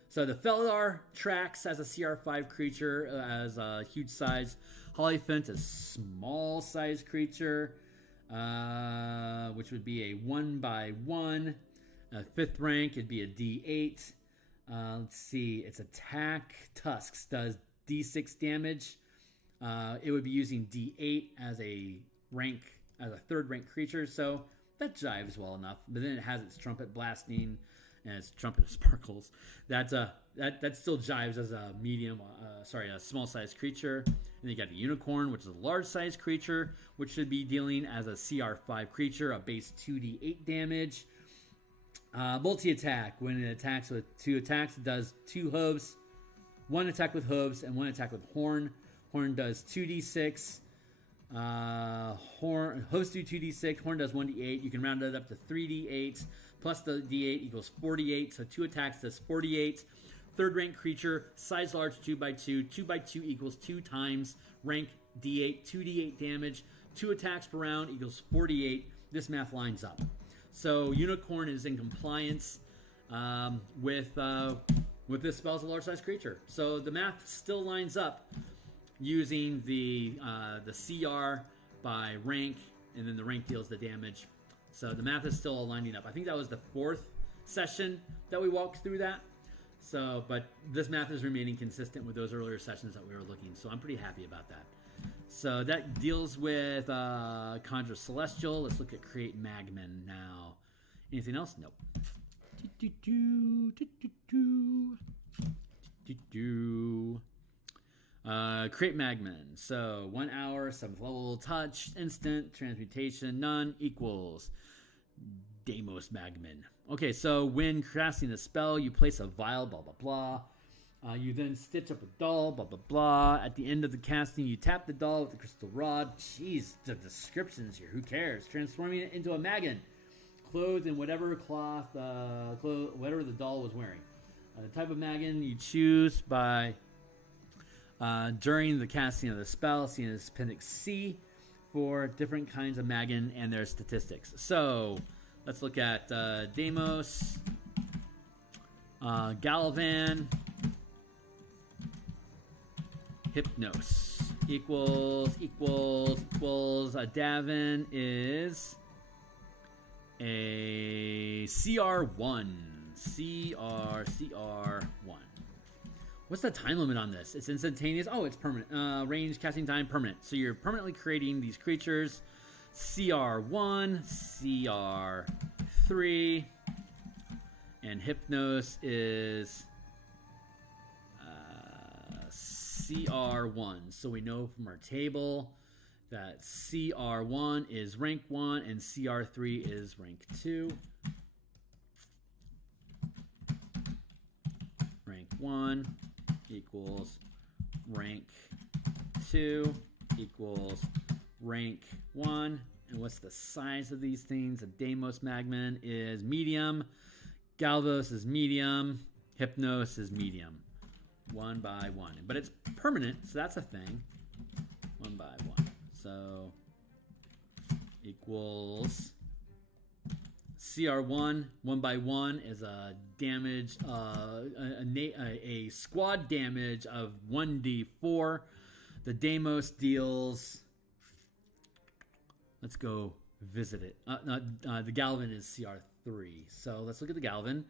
So the Felidar tracks as a CR5 creature, as a huge size. Hollyphant is small size creature, which would be a 1x1. 5th rank, it'd be a D8. Let's see, its attack, Tusks, does D6 damage. It would be using D8 as a rank, as a 3rd rank creature, so that jives well enough. But then it has its trumpet blasting and its trumpet sparkles. That still jives as a a small size creature. And then you got the unicorn, which is a large size creature, which should be dealing as a CR5 creature, a base 2d8 damage. Multi-attack. When it attacks with 2 attacks, it does 2 hooves, 1 attack with hooves, and 1 attack with horn. Horn does 2d6. Hooves do 2d6. Horn does 1d8. You can round it up to 3d8. Plus the d8 equals 48. So 2 attacks does 48. 3rd rank creature, size large, 2x2. 2x2 equals 2 times rank d8. 2d8 damage. 2 attacks per round equals 48. This math lines up. So Unicorn is in compliance with this spell as a large size creature. So the math still lines up using the CR by rank, and then the rank deals the damage. So the math is still all lining up. I think that was the 4th session that we walked through that. So, but this math is remaining consistent with those earlier sessions that we were looking. So I'm pretty happy about that. So that deals with Conjure Celestial. Let's look at Create Magman now. Anything else? Nope. Create Magman. So 1 hour, 7th level, touch, instant, transmutation, none, equals DMsGuild. Okay, so when casting a spell, you place a vial, blah, blah, blah. You then stitch up a doll, blah, blah, blah. At the end of the casting, you tap the doll with the crystal rod. Jeez, the descriptions here, who cares? Transforming it into a Magman, clothed in whatever cloth, whatever the doll was wearing. The type of Magman you choose by during the casting of the spell, seen as Appendix C, for different kinds of Magman and their statistics. So let's look at Deimos, Galvan, Hypnos equals. A Davin is a CR1. CR1. What's the time limit on this? It's instantaneous. Oh, it's permanent. Range, casting time, permanent. So you're permanently creating these creatures. CR1, CR3, and Hypnos is CR1. So we know from our table that CR1 is rank 1 and CR3 is rank 2. Rank 1 equals rank 2 equals rank 1. And what's the size of these things? A Deimos Magman is medium. Galvos is medium. Hypnos is medium. 1 by 1. But it's permanent, so that's a thing. 1 by 1. So equals CR1, 1 by 1 is a damage, a squad damage of 1d4. The Deimos deals, let's go visit it. The Galvan is CR3. So let's look at the Galvan.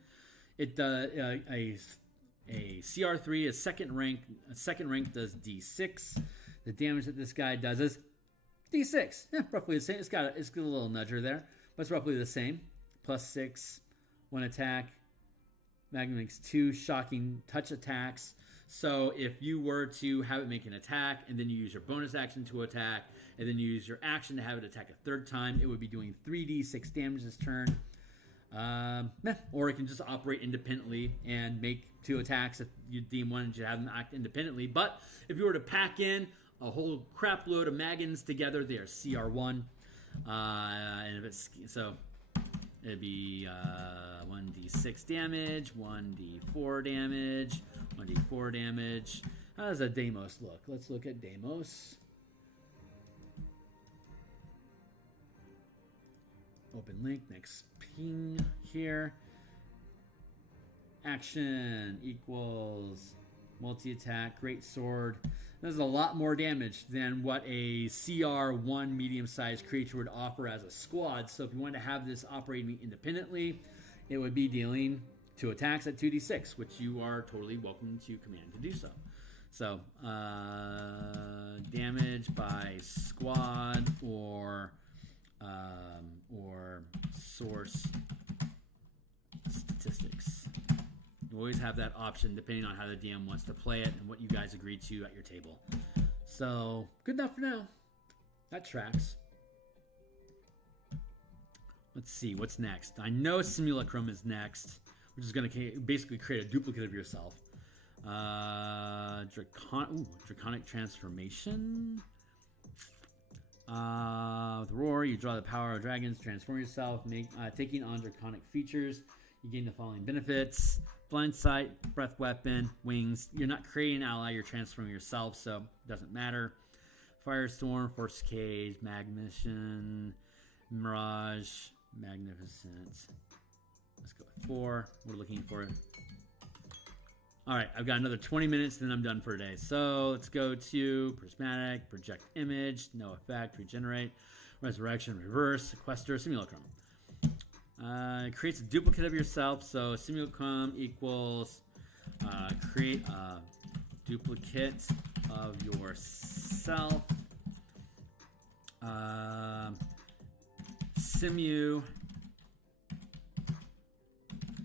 It a CR3 is second rank. Second rank does D6. The damage that this guy does is D6. Yeah, roughly the same. It's got a little nudger there, but it's roughly the same. +6, 1 attack. Magman makes 2 shocking touch attacks. So if you were to have it make an attack, and then you use your bonus action to attack, and then you use your action to have it attack a third time, it would be doing 3d6 damage this turn. Or it can just operate independently and make 2 attacks if you deem wanted to have them act independently. But if you were to pack in a whole crap load of Magans together, they are CR1. And if it's so, it'd be 1d6 damage, 1d4 damage, 1d4 damage. How does a Deimos look? Let's look at Deimos. Open link, next ping here. Action equals multi-attack, great sword. That's a lot more damage than what a CR1 medium-sized creature would offer as a squad. So if you wanted to have this operating independently, it would be dealing 2 attacks at 2d6, which you are totally welcome to command to do so. So damage by squad or source statistics. You always have that option depending on how the DM wants to play it and what you guys agreed to at your table. So, good enough for now. That tracks. Let's see, what's next? I know Simulacrum is next, which is going to basically create a duplicate of yourself. Draconic Transformation. With Roar, you draw the power of dragons, transform yourself, taking on draconic features. You gain the following benefits: blind sight, breath weapon, wings. You're not creating an ally, you're transforming yourself, so it doesn't matter. Firestorm, Force Cage, Magnificent, Mirage, Magnificent. Let's go with 4. We're looking for it. Alright, I've got another 20 minutes, then I'm done for today. So let's go to Prismatic, Project Image, No Effect, Regenerate, Resurrection, Reverse, Sequester, Simulacrum. It creates a duplicate of yourself, so Simulacrum equals create a duplicate of yourself. Simu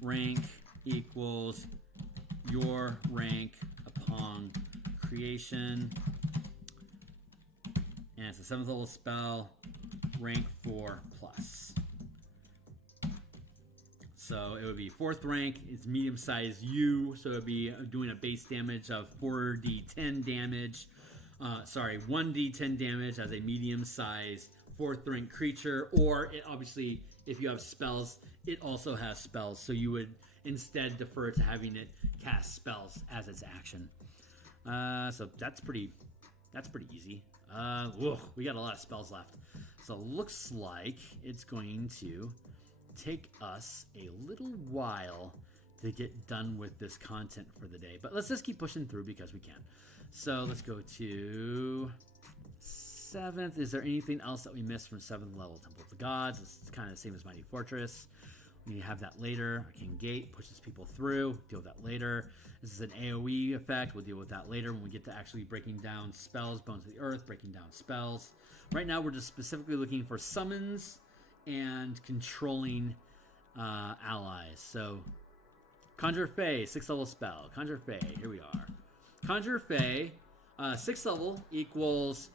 rank equals your rank upon creation, and it's a 7th level spell, rank 4 plus. So it would be 4th rank. It's medium-sized U, so it would be doing a base damage of 4d10 damage. 1d10 damage as a medium-sized 4th rank creature, or it obviously, if you have spells, it also has spells, so you would instead defer to having it cast spells as its action. So that's pretty easy. We got a lot of spells left. So looks like it's going to take us a little while to get done with this content for the day. But let's just keep pushing through because we can. So let's go to 7th. Is there anything else that we missed from 7th level? Temple of the Gods. It's kind of the same as Mighty Fortress. We have that later. Arcane Gate pushes people through. Deal with that later. This is an AoE effect. We'll deal with that later when we get to actually breaking down spells. Bones of the Earth, breaking down spells. Right now we're just specifically looking for summons and controlling allies. So Conjure Fey, 6th level spell. Conjure Fey, here we are. Conjure Fey, 6th level equals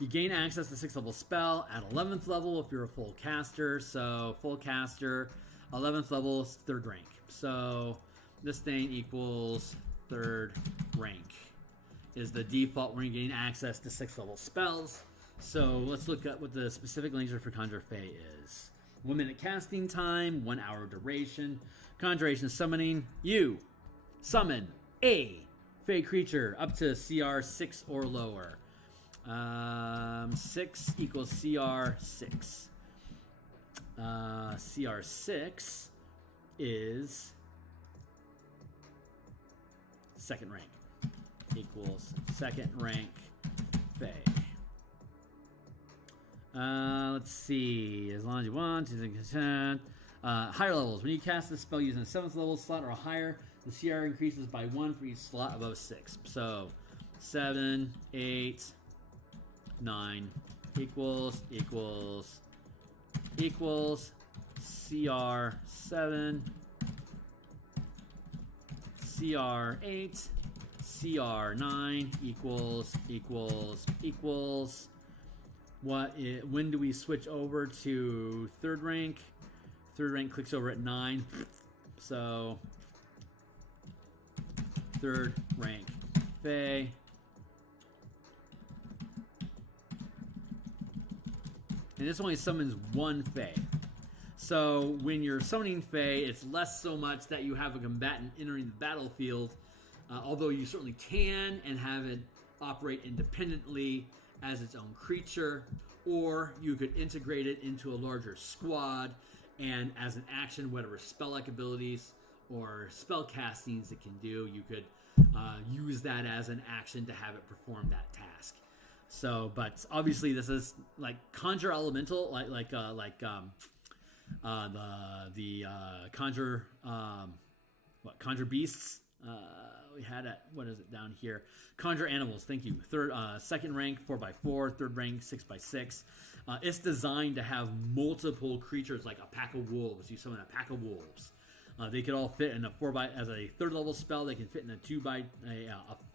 you gain access to 6th level spell at 11th level if you're a full caster. So full caster, 11th level, 3rd rank. So this thing equals 3rd rank is the default when you're getting access to 6th level spells. So let's look at what the specific laser for Conjure Fey is. 1 minute casting time, 1 hour duration. Conjuration summoning. You summon a Fey creature up to CR 6 or lower. 6 equals CR6. CR6 is 2nd rank. Equals 2nd rank Fey. Let's see. As long as you want, higher levels. When you cast this spell using a 7th level slot or higher, the CR increases by 1 for each slot above 6. So 7, 8, 9 equals CR7 CR8, CR9 equals. When do we switch over to third rank? Third rank clicks over at 9. So third rank Fae. And this only summons one Fae. So when you're summoning Fae, it's less so much that you have a combatant entering the battlefield, although you certainly can and have it operate independently as its own creature, or you could integrate it into a larger squad, and as an action, whatever spell-like abilities or spell castings it can do, you could use that as an action to have it perform that task. So, but obviously this is like Conjure Elemental, Conjure Conjure Beasts. We had it. What is it down here? Conjure Animals. Thank you. Second rank 4x4. Third rank 6x6. It's designed to have multiple creatures, like a pack of wolves. You summon a pack of wolves. They could all fit in a 4x as a third level spell. They can fit in a 2x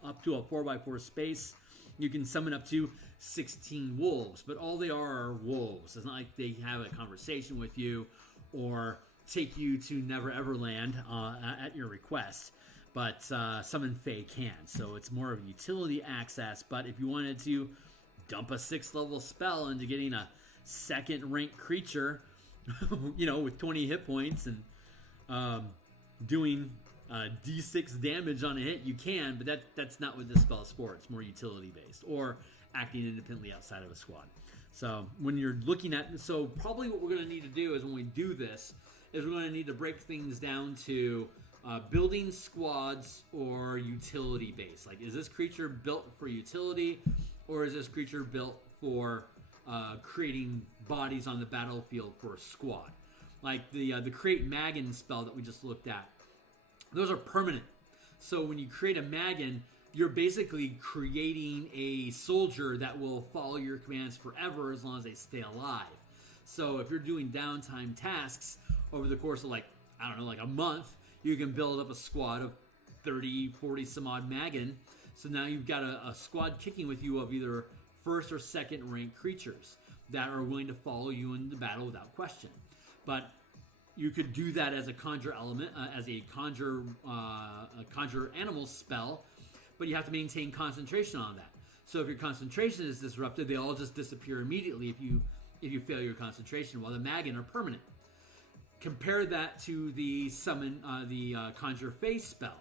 up to a 4x4 space. You can summon up to 16 wolves, but all they are wolves. It's not like they have a conversation with you or take you to Never Ever Land at your request. But summon Fae can, so it's more of a utility access. But if you wanted to dump a 6th level spell into getting a second rank creature, with 20 hit points and doing D6 damage on a hit, you can, but that's not what this spell is for. It's more utility based or acting independently outside of a squad. So when you're looking at, so probably what we're going to need to do is when we do this, is we're going to need to break things down to building squads or utility based. Like, is this creature built for utility, or is this creature built for creating bodies on the battlefield for a squad? Like the create Magman spell that we just looked at. Those are permanent. So when you create a Magman, you're basically creating a soldier that will follow your commands forever as long as they stay alive. So if you're doing downtime tasks over the course of like a month, you can build up a squad of 30, 40 some odd Magman. So now you've got a squad kicking with you of either first or second rank creatures that are willing to follow you in the battle without question. But you could do that as a conjure element, as a conjure animal spell, but you have to maintain concentration on that. So if your concentration is disrupted, they all just disappear immediately if you fail your concentration, while the Magman are permanent. Compare that to the summon, Conjure Face spell,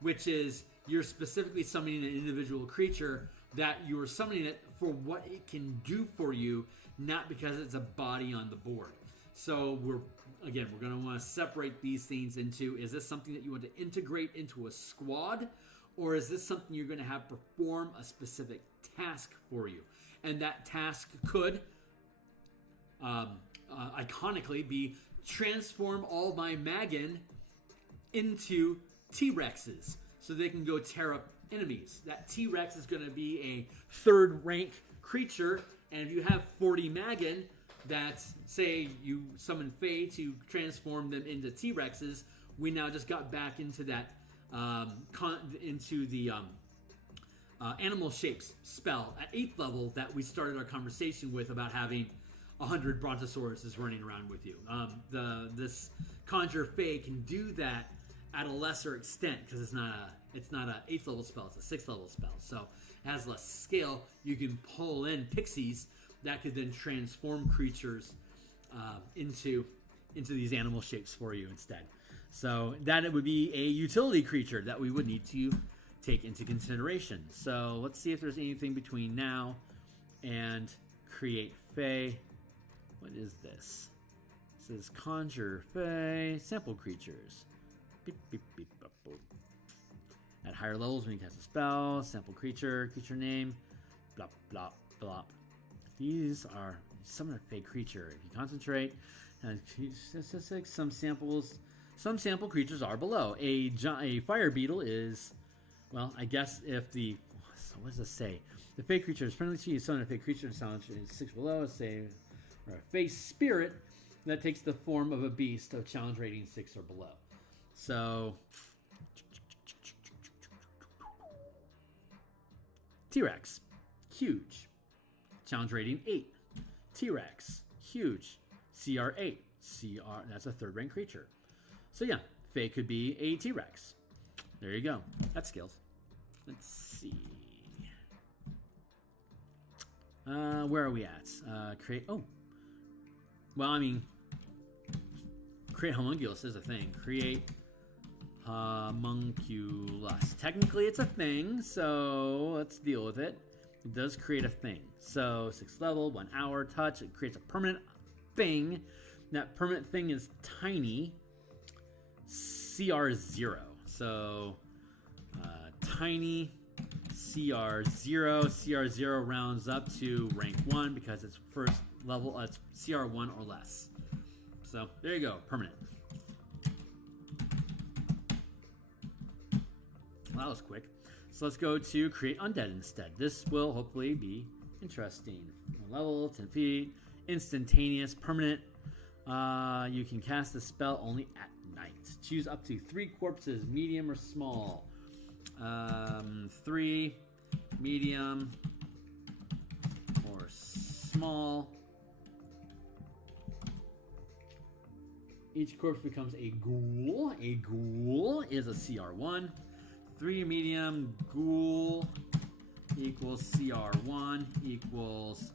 which is you're specifically summoning an individual creature that you are summoning it for what it can do for you, not because it's a body on the board. So we're going to want to separate these things into, is this something that you want to integrate into a squad, or is this something you're going to have perform a specific task for you? And that task could iconically be transform all my Magman into T-Rexes so they can go tear up enemies. That T-Rex is going to be a third rank creature, and if you have 40 Magman that say you summon Fae to transform them into T-Rexes, we now just got back into that into the animal shapes spell at 8th level that we started our conversation with about having 100 Brontosauruses running around with you. This Conjure Fae can do that at a lesser extent because it's not a 8th level spell, it's a 6th level spell. So it has less scale. You can pull in pixies that could then transform creatures into these animal shapes for you instead. So that it would be a utility creature that we would need to take into consideration. So let's see if there's anything between now and create Fae. What is this? It says Conjure Fae, sample creatures. Beep, beep, beep, boop, boop. At higher levels, when you cast a spell, sample creature name, blop, blop, blop. These are summon a Fae creature. If you concentrate, some sample creatures are below. A fire beetle is, well, I guess if the, what does this say? The Fae creature is friendly to you. Summon a Fae creature to sound 6 below. Say, or a Fae spirit that takes the form of a beast of challenge rating 6 or below. So T-Rex, huge. Challenge rating 8. T-Rex, huge. CR 8. CR, that's a 3rd rank creature. So yeah, Fae could be a T-Rex. There you go. That's skills. Let's see. Where are we at? Create. Oh. Well, I mean, create homunculus is a thing. Create homunculus. Technically, it's a thing, so let's deal with it. It does create a thing. So 6th level, 1 hour, touch. It creates a permanent thing. That permanent thing is tiny. CR0. So tiny CR0. CR0 rounds up to rank 1 because it's first level. It's CR1 or less. So there you go. Permanent. Well, that was quick. So let's go to create undead instead. This will hopefully be interesting. 1 level, 10 feet, instantaneous, permanent. You can cast the spell only at night. Choose up to 3 corpses, medium or small. 3, medium, or small. Each corpse becomes a ghoul. A ghoul is a CR1. 3 medium, ghoul equals CR1 equals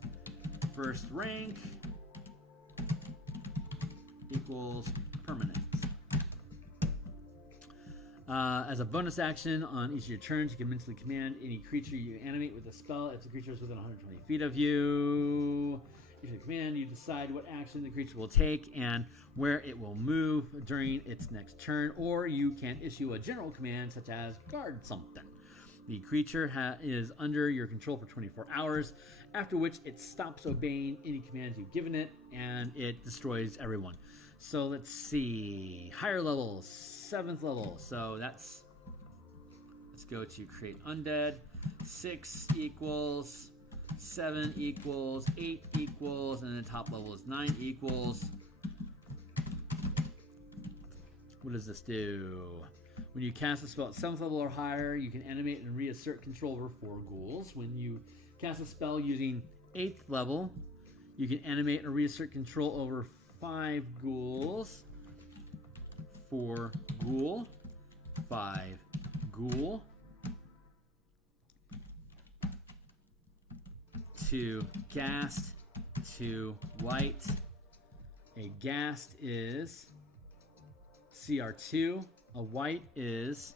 1st rank equals permanent. As a bonus action on each of your turns, you can mentally command any creature you animate with a spell if the creature is within 120 feet of you. Each of the command, you decide what action the creature will take and where it will move during its next turn, or you can issue a general command such as guard something. The creature is under your control for 24 hours, after which it stops obeying any commands you've given it, and it destroys everyone. So let's see. Higher levels, 7th level. So let's go to create undead. 6 equals, 7 equals, 8 equals, and then the top level is 9 equals. What does this do? When you cast a spell at 7th level or higher, you can animate and reassert control over 4 ghouls. When you cast a spell using 8th level, you can animate and reassert control over 5 ghouls. 4 ghoul. 5 ghoul. 2 ghast. 2 white. A ghast is CR2. A white is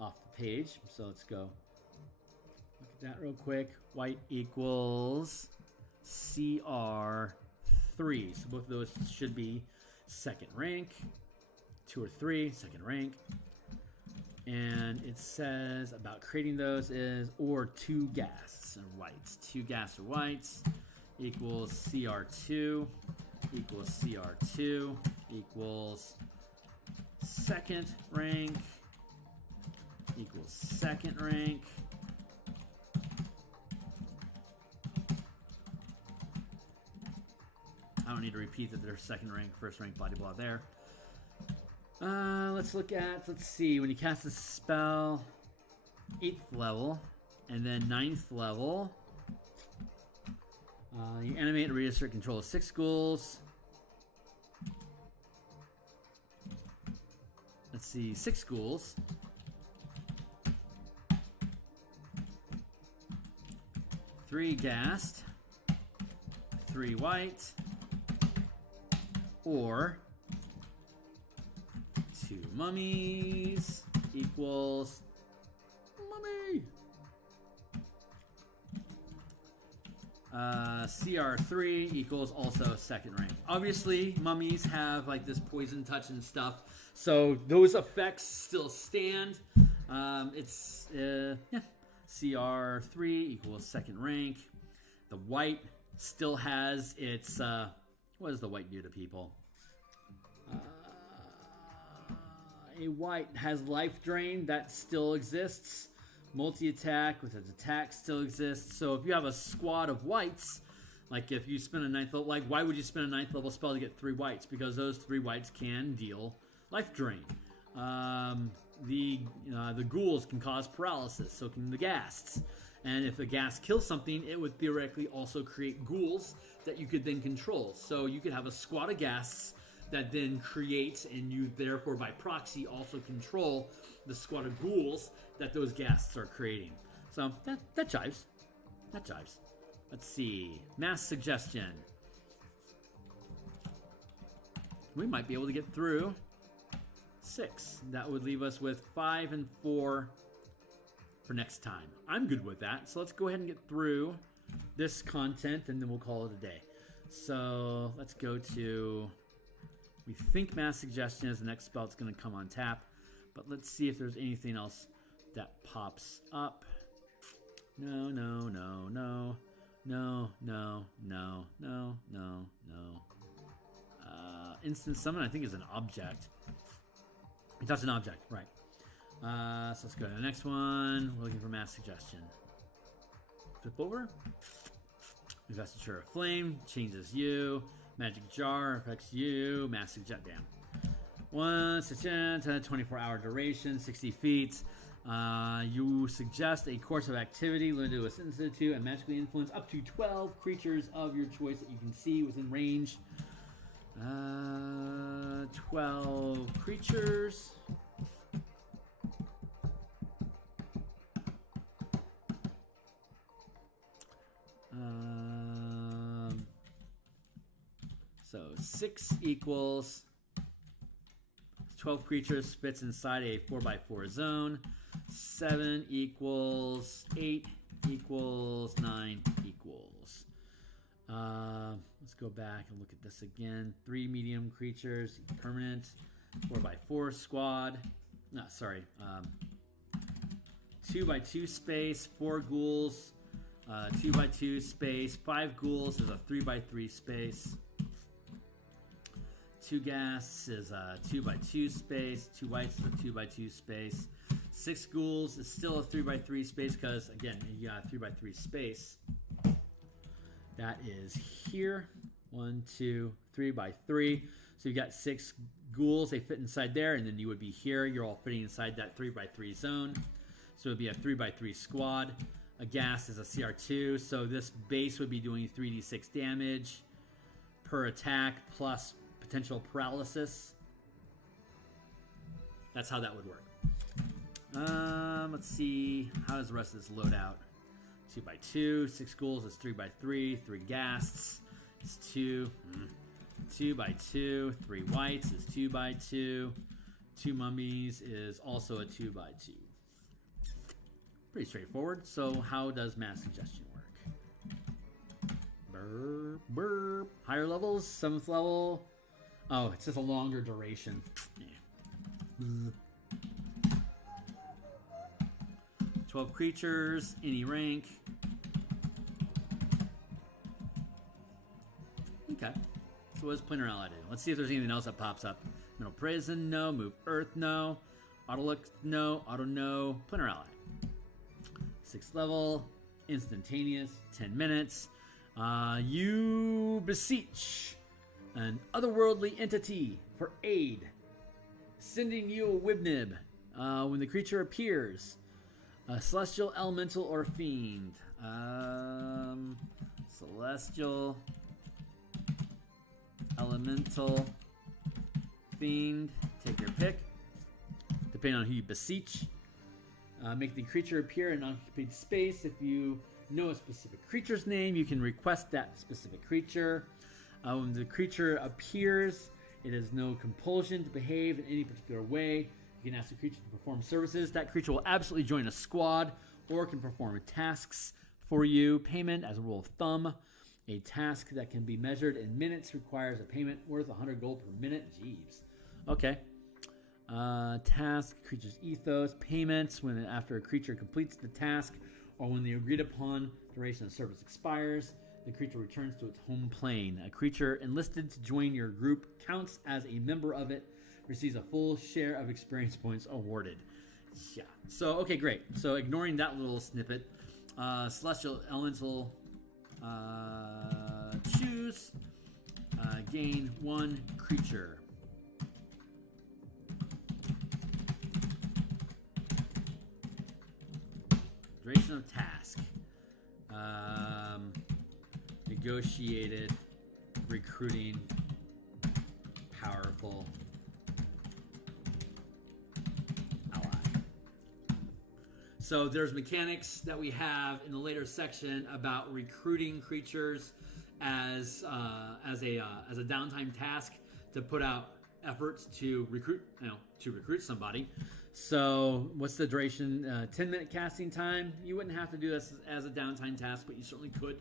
off the page. So let's go look at that real quick. White equals CR3. So both of those should be 2nd rank. 2 or 3, 2nd rank. And it says about creating those is or 2 ghasts or whites. 2 ghasts or whites equals CR2 equals CR2 equals 2nd rank equals 2nd rank. I don't need to repeat that they're 2nd rank, 1st rank, blah, blah, there. Let's see, when you cast a spell, 8th level, and then 9th level, you animate and reassert control of 6 ghouls. Let's see, 6 ghouls. 3 ghast, 3 white, or 2 mummies equals mummy. CR3 equals also 2nd rank. Obviously, mummies have like this poison touch and stuff, so those effects still stand. CR3 equals 2nd rank. The white still has its what does the white do to people? A white has life drain that still exists. Multi-attack with its attack still exists. So if you have a squad of whites, like if you spend a 9th level, like why would you spend a 9th level spell to get 3 whites? Because those 3 whites can deal life drain. the ghouls can cause paralysis, so can the ghasts. And if a ghast kills something, it would theoretically also create ghouls that you could then control. So you could have a squad of ghasts that then creates, and you therefore by proxy also control the squad of ghouls that those ghasts are creating. So that jives. That jives. Let's see. Mass suggestion. We might be able to get through 6. That would leave us with 5 and 4 for next time. I'm good with that. So let's go ahead and get through this content and then we'll call it a day. So let's go to, we think Mass Suggestion is the next spell that's going to come on tap, but let's see if there's anything else that pops up. No. Instant Summon, I think, is an object. That's an object, right. So let's go to the next one. We're looking for Mass Suggestion. Flip over. Investiture of Flame changes you. Magic Jar affects you. Mass Suggest, damn. 24-hour duration, 60 feet. You suggest a course of activity limited to a sentence or two and magically influence up to 12 creatures of your choice that you can see within range. 12 creatures. So 6 equals 12 creatures fits inside a 4x4 zone. 7 equals 8 equals 9 equals. Let's go back and look at this again. 3 medium creatures, permanent. 4x4 squad. No, sorry. 2x2 space, 4 ghouls. 2x2 space, 5 ghouls is a 3x3 space. 2 ghasts is a 2x2 space. 2 whites is a 2x2 space. 6 ghouls is still a 3x3 space because, again, you got a 3x3 space. That is here. 1, 2, 3x3. So you've got 6 ghouls. They fit inside there, and then you would be here. You're all fitting inside that 3x3 zone. So it would be a 3x3 squad. A ghast is a CR2, so this base would be doing 3d6 damage per attack plus potential paralysis. That's how that would work. Let's see. How does the rest of this load out? 2x2, 6 ghouls is 3x3, 3 ghasts is 2. 2x2, 3 whites is 2x2, 2 mummies is also a 2x2. Pretty straightforward. So how does Mass Suggestion work? Burp, burp. Higher levels, 7th level. Oh, it's just a longer duration. Yeah. 12 creatures, any rank. Okay. So what does Planar Ally do? Let's see if there's anything else that pops up. Middle Prison, no. Move Earth, no. Auto Look, no. Auto, no. Planar Ally. 6th level, instantaneous, 10 minutes. You beseech an otherworldly entity for aid, sending you a Wibnib. When the creature appears, a celestial, elemental, or fiend. Celestial, elemental, fiend. Take your pick, depending on who you beseech. Make the creature appear in unoccupied space. If you know a specific creature's name, you can request that specific creature. When the creature appears, it has no compulsion to behave in any particular way. You can ask the creature to perform services. That creature will absolutely join a squad or can perform tasks for you. Payment, as a rule of thumb, a task that can be measured in minutes requires a payment worth 100 gold per minute. Jeeves. Okay. Task, creature's ethos, payments when after a creature completes the task or when the agreed upon duration of service expires, the creature returns to its home plane. A creature enlisted to join your group counts as a member of it, receives a full share of experience points awarded. Yeah. So, okay, great. So ignoring that little snippet, Celestial Elemental, choose, gain 1 creature. duration of task. Negotiated recruiting powerful ally. So there's mechanics that we have in the later section about recruiting creatures as a downtime task to put out efforts to recruit somebody. So what's the duration? 10-minute casting time. You wouldn't have to do this as a downtime task, but you certainly could.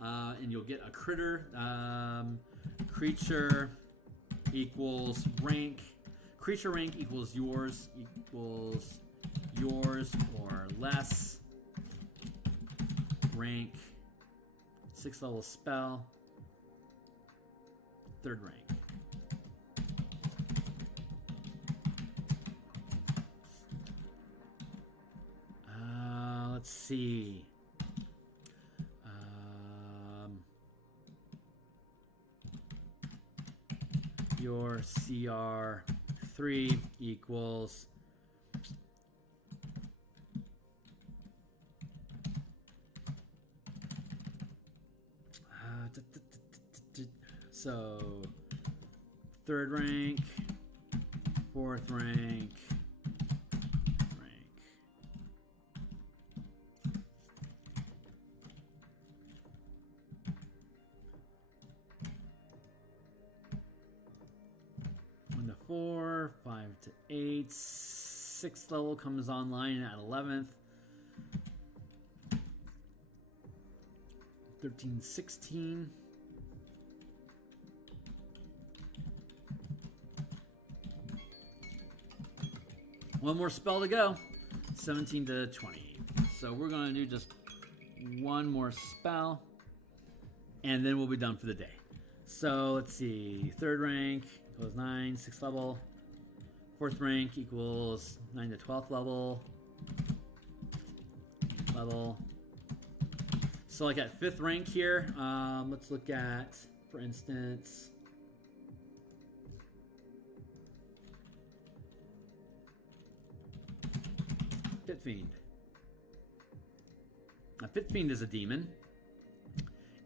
And you'll get a critter. Creature equals rank. Creature rank equals yours or less. Rank. 6th level spell. 3rd rank. Let's see. Your CR3 equals so 3rd rank, 4th rank. To 4, 5 to 8, 6th level comes online at 11th, 13, 16. One more spell to go, 17 to 20. So we're going to do just one more spell, and then we'll be done for the day. So let's see, 3rd rank equals 9, 6th level. 4th rank equals 9 to 12th level. So like at 5th rank here, let's look at, for instance, Pit Fiend. Now Pit Fiend is a demon.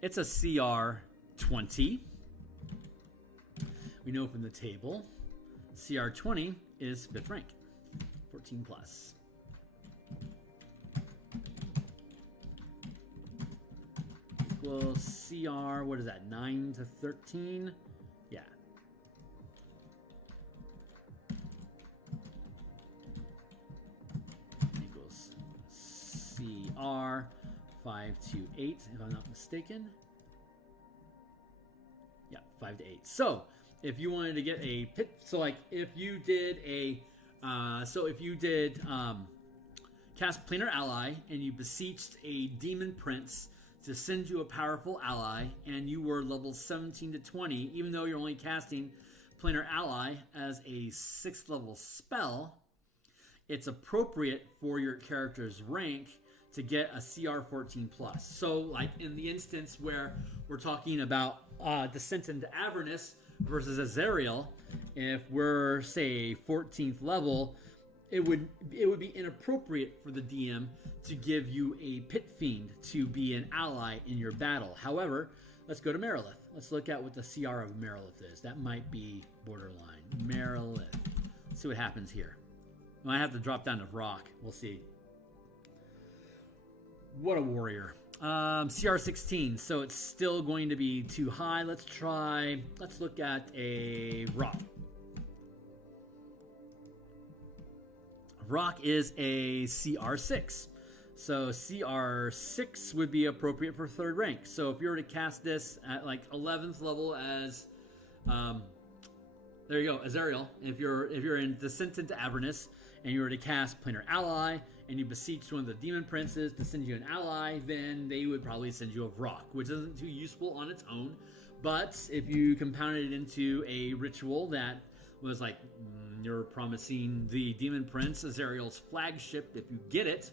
It's a CR 20. We know from the table, CR20 is 5th rank, 14 plus. Equals CR, what is that, 9 to 13? Yeah. Equals CR 5 to 8, if I'm not mistaken. Yeah, 5 to 8. So, if you wanted to get a pit, so like if you did cast Planar Ally and you beseeched a demon prince to send you a powerful ally, and you were level 17 to 20, even though you're only casting Planar Ally as a 6th level spell, it's appropriate for your character's rank to get a CR 14 plus. So like in the instance where we're talking about Descent into Avernus versus Azariel, if we're say 14th level, it would be inappropriate for the DM to give you a Pit Fiend to be an ally in your battle. However, let's go to Marilith. Let's look at what the CR of Marilith is. That might be borderline. Marilith. Let's see what happens here. I might have to drop down to Rock. We'll see. What a warrior. CR 16, so it's still going to be too high. Let's look at a Rock. Rock is a CR 6. So CR 6 would be appropriate for 3rd rank. So if you were to cast this at like 11th level as, there you go, Azariel. If you're in Descent into Avernus and you were to cast Planar Ally and you beseeched one of the demon princes to send you an ally, then they would probably send you a Rock, which isn't too useful on its own. But if you compounded it into a ritual that was like, you're promising the demon prince Azariel's flagship, if you get it,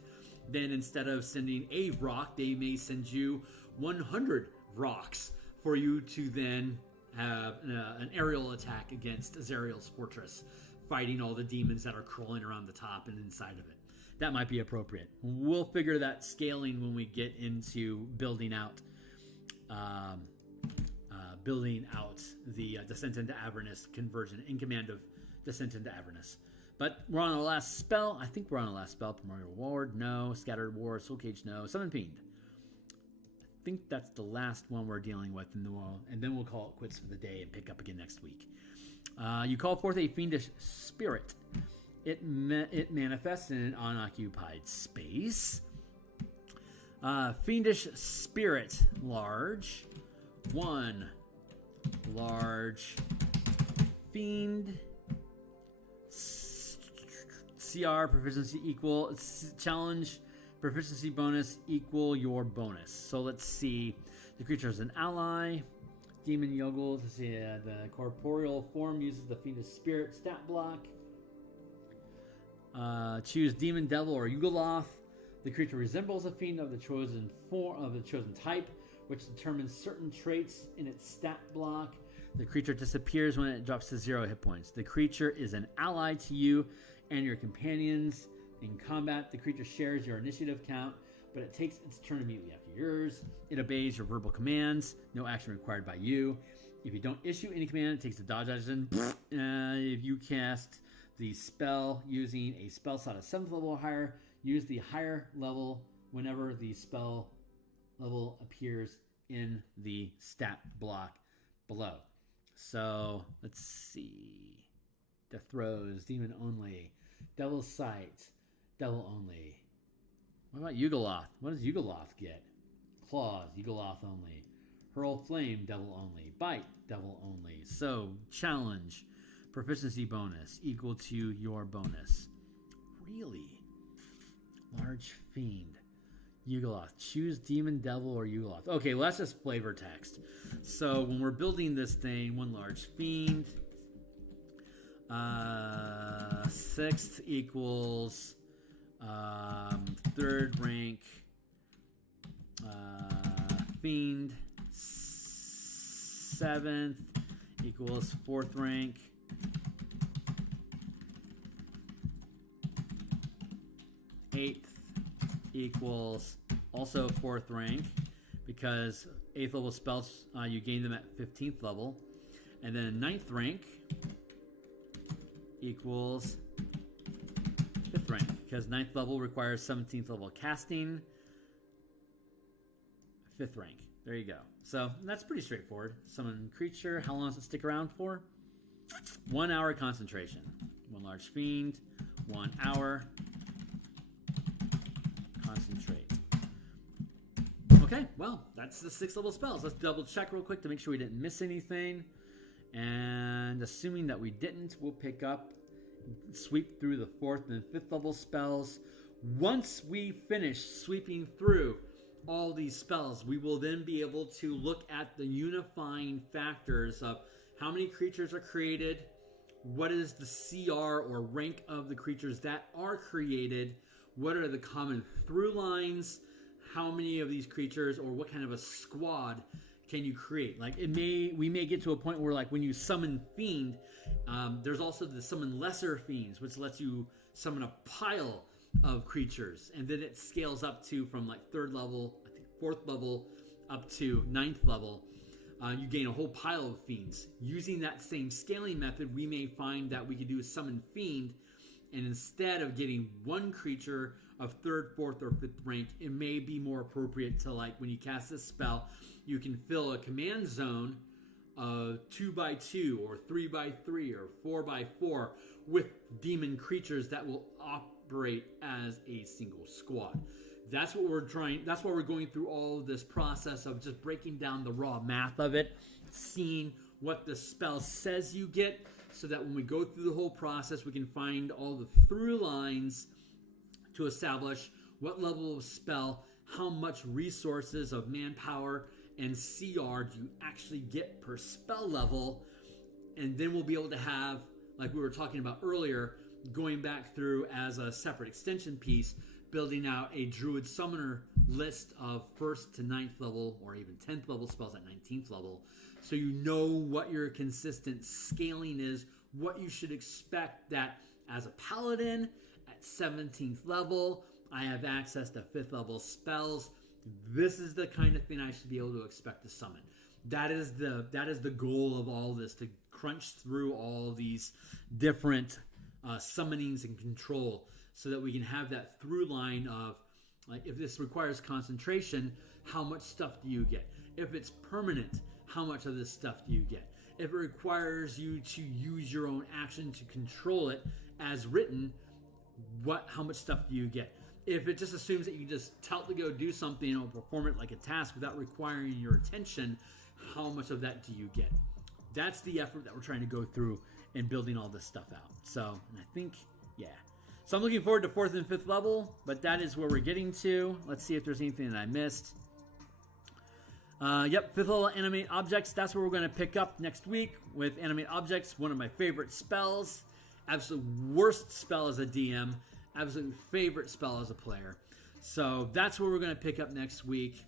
then instead of sending a Rock, they may send you 100 Rocks for you to then have an aerial attack against Azariel's fortress, fighting all the demons that are crawling around the top and inside of it. that might be appropriate. We'll figure that scaling when we get into building out the Descent into Avernus conversion in command of Descent into Avernus. But we're on our last spell. I think we're on the last spell. Primordial Ward, no. Scattered War, Soul Cage, no. Summon Fiend. I think that's the last one we're dealing with in the world, and then we'll call it quits for the day and pick up again next week. You call forth a Fiendish Spirit. It manifests in an unoccupied space. Fiendish Spirit, large. 1 large fiend. CR proficiency equal. Challenge proficiency bonus equal your bonus. So let's see. The creature is an ally. Demon Yogles. Let's see. The corporeal form uses the Fiendish Spirit stat block. Choose Demon, Devil, or Yugoloth. The creature resembles a fiend of the chosen form of the chosen type, which determines certain traits in its stat block. The creature disappears when it drops to 0 hit points. The creature is an ally to you and your companions. In combat, the creature shares your initiative count, but it takes its turn immediately after yours. It obeys your verbal commands. No action required by you. If you don't issue any command, it takes a dodge action. If you cast the spell using a spell slot at 7th level or higher, use the higher level whenever the spell level appears in the stat block below. So let's see. Death Throes, Demon only. Devil's Sight, Devil only. What about Yugoloth? What does Yugoloth get? Claws, Yugoloth only. Hurl Flame, Devil only. Bite, Devil only. So challenge, proficiency bonus equal to your bonus. Really? Large Fiend. Yugoloth. Choose Demon, Devil, or Yugoloth. Okay, well, that's just flavor text. So when we're building this thing, 1 large fiend. 6th equals 3rd rank fiend. 7th equals 4th rank. 8th equals also 4th rank, because 8th level spells, you gain them at 15th level. And then 9th rank equals 5th rank, because 9th level requires 17th level casting. 5th rank. There you go. So that's pretty straightforward. Summon creature. How long does it stick around for? 1 hour concentration. 1 large fiend. 1 hour. Concentrate. Okay, well, that's the 6th level spells. Let's double check real quick to make sure we didn't miss anything. And assuming that we didn't, we'll pick up, sweep through the 4th and 5th level spells. Once we finish sweeping through all these spells, we will then be able to look at the unifying factors of how many creatures are created, what is the CR or rank of the creatures that are created, what are the common through lines, how many of these creatures or what kind of a squad can you create. Like we may get to a point where, like, when you summon Fiend, there's also the summon lesser fiends, which lets you summon a pile of creatures, and then it scales up to from like 3rd level, I think 4th level, up to 9th level. You gain a whole pile of fiends. Using that same scaling method, we may find that we could do a summon Fiend, and instead of getting 1 creature of 3rd, 4th, or 5th rank, it may be more appropriate to, like, when you cast this spell, you can fill a command zone of 2x2 or 3x3 or 4x4 with demon creatures that will operate as a single squad. That's what we're trying. That's why we're going through all of this process of just breaking down the raw math of it, seeing what the spell says you get, so that when we go through the whole process, we can find all the through lines to establish what level of spell, how much resources of manpower and CR do you actually get per spell level. And then we'll be able to have, like we were talking about earlier, going back through as a separate extension piece, building out a Druid Summoner list of 1st to 9th level or even 10th level spells at 19th level. So you know what your consistent scaling is, what you should expect that as a Paladin at 17th level. I have access to 5th level spells. This is the kind of thing I should be able to expect to summon. That is the goal of all this, to crunch through all these different summonings and control, so that we can have that through line of, like, if this requires concentration, how much stuff do you get? If it's permanent, how much of this stuff do you get? If it requires you to use your own action to control it as written, how much stuff do you get? If it just assumes that you just tell it to go do something or perform it like a task without requiring your attention, how much of that do you get? That's the effort that we're trying to go through in building all this stuff out. So, and I think, yeah. So I'm looking forward to 4th and 5th level, but that is where we're getting to. Let's see if there's anything that I missed. Yep, 5th level animate objects. That's where we're going to pick up next week with animate objects. One of my favorite spells. Absolute worst spell as a DM. Absolute favorite spell as a player. So that's where we're going to pick up next week.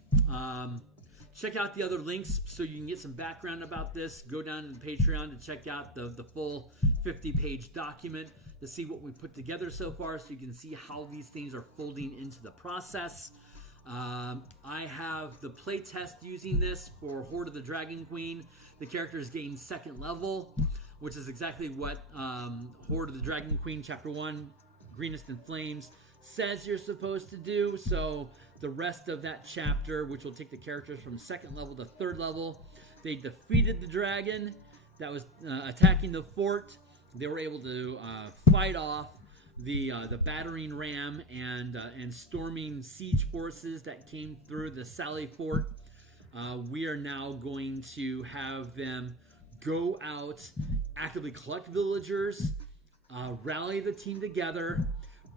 Check out the other links so you can get some background about this. Go down to the Patreon to check out the full 50-page document to see what we put together so far, so you can see how these things are folding into the process. I have the playtest using this for Horde of the Dragon Queen. The characters gain 2nd level, which is exactly what Horde of the Dragon Queen Chapter 1, Greenest in Flames, says you're supposed to do. So the rest of that chapter, which will take the characters from 2nd level to 3rd level, they defeated the dragon that was attacking the fort. They were able to fight off the battering ram and storming siege forces that came through the Sally Fort. We are now going to have them go out, actively collect villagers, rally the team together,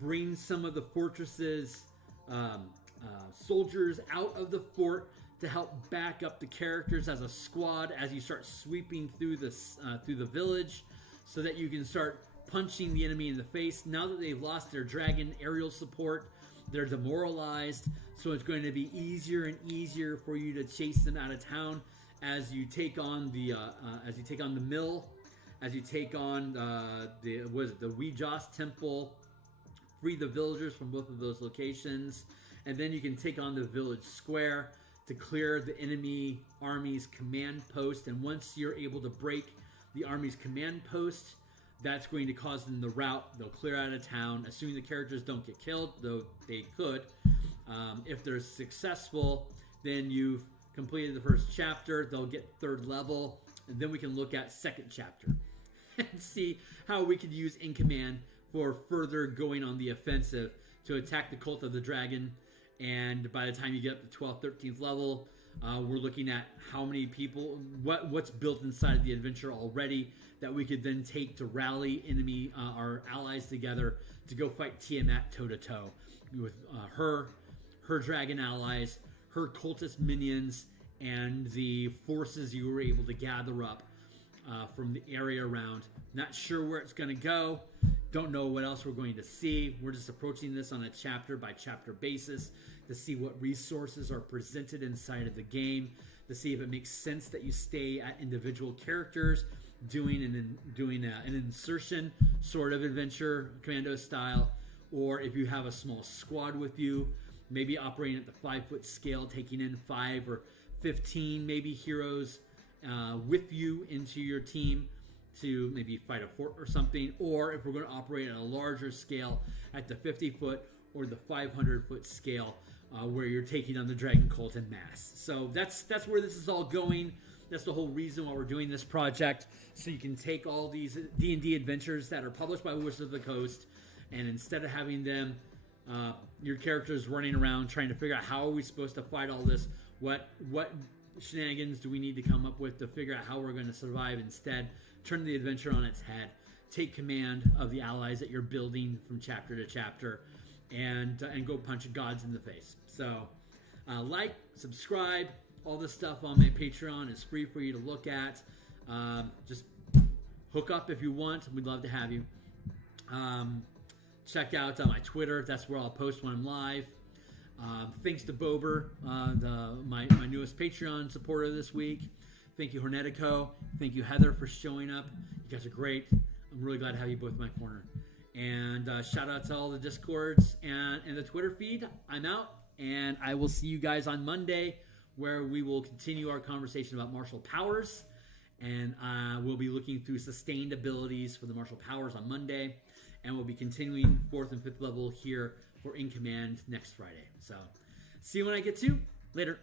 bring some of the fortress's soldiers out of the fort to help back up the characters as a squad as you start sweeping through the village, so that you can start punching the enemy in the face. Now that they've lost their dragon aerial support, they're demoralized, so it's going to be easier and easier for you to chase them out of town as you take on the mill, as you take on the Weejoss Temple, free the villagers from both of those locations, and then you can take on the village square to clear the enemy army's command post. And once you're able to break the army's command post, that's going to cause them to rout. They'll clear out of town, assuming the characters don't get killed, though they could. If they're successful, then you've completed the 1st chapter. They'll get 3rd level, and then we can look at 2nd chapter and see how we could use In Command for further going on the offensive to attack the Cult of the Dragon. And by the time you get up to 12th, 13th level, we're looking at how many people, what's built inside of the adventure already that we could then take to rally our allies together to go fight Tiamat toe-to-toe with her dragon allies, her cultist minions, and the forces you were able to gather up from the area around. Not sure where it's going to go. Don't know what else we're going to see. We're just approaching this on a chapter-by-chapter basis to see what resources are presented inside of the game, to see if it makes sense that you stay at individual characters, doing an insertion sort of adventure, commando style, or if you have a small squad with you, maybe operating at the 5-foot scale, taking in 5 or 15 maybe heroes with you into your team to maybe fight a fort or something, or if we're going to operate at a larger scale at the 50-foot or the 500-foot scale, where you're taking on the Dragon Cult en masse. So that's where this is all going. That's the whole reason why we're doing this project, so you can take all these D&D adventures that are published by Wizards of the Coast, and instead of having them, your characters running around trying to figure out how are we supposed to fight all this, what shenanigans do we need to come up with to figure out how we're going to survive, instead turn the adventure on its head, take command of the allies that you're building from chapter to chapter, and go punch gods in the face. So like, subscribe, all this stuff on my Patreon is free for you to look at. Just hook up if you want. We'd love to have you. Check out my Twitter. That's where I'll post when I'm live. Thanks to Bober, my newest Patreon supporter this week. Thank you, Hornetico. Thank you, Heather, for showing up. You guys are great. I'm really glad to have you both in my corner. And shout out to all the Discords and the Twitter feed. I'm out, and I will see you guys on Monday, where we will continue our conversation about martial powers. And we'll be looking through sustained abilities for the martial powers on Monday. And we'll be continuing 4th and 5th level here for In Command next Friday. So see you when I get to. Later.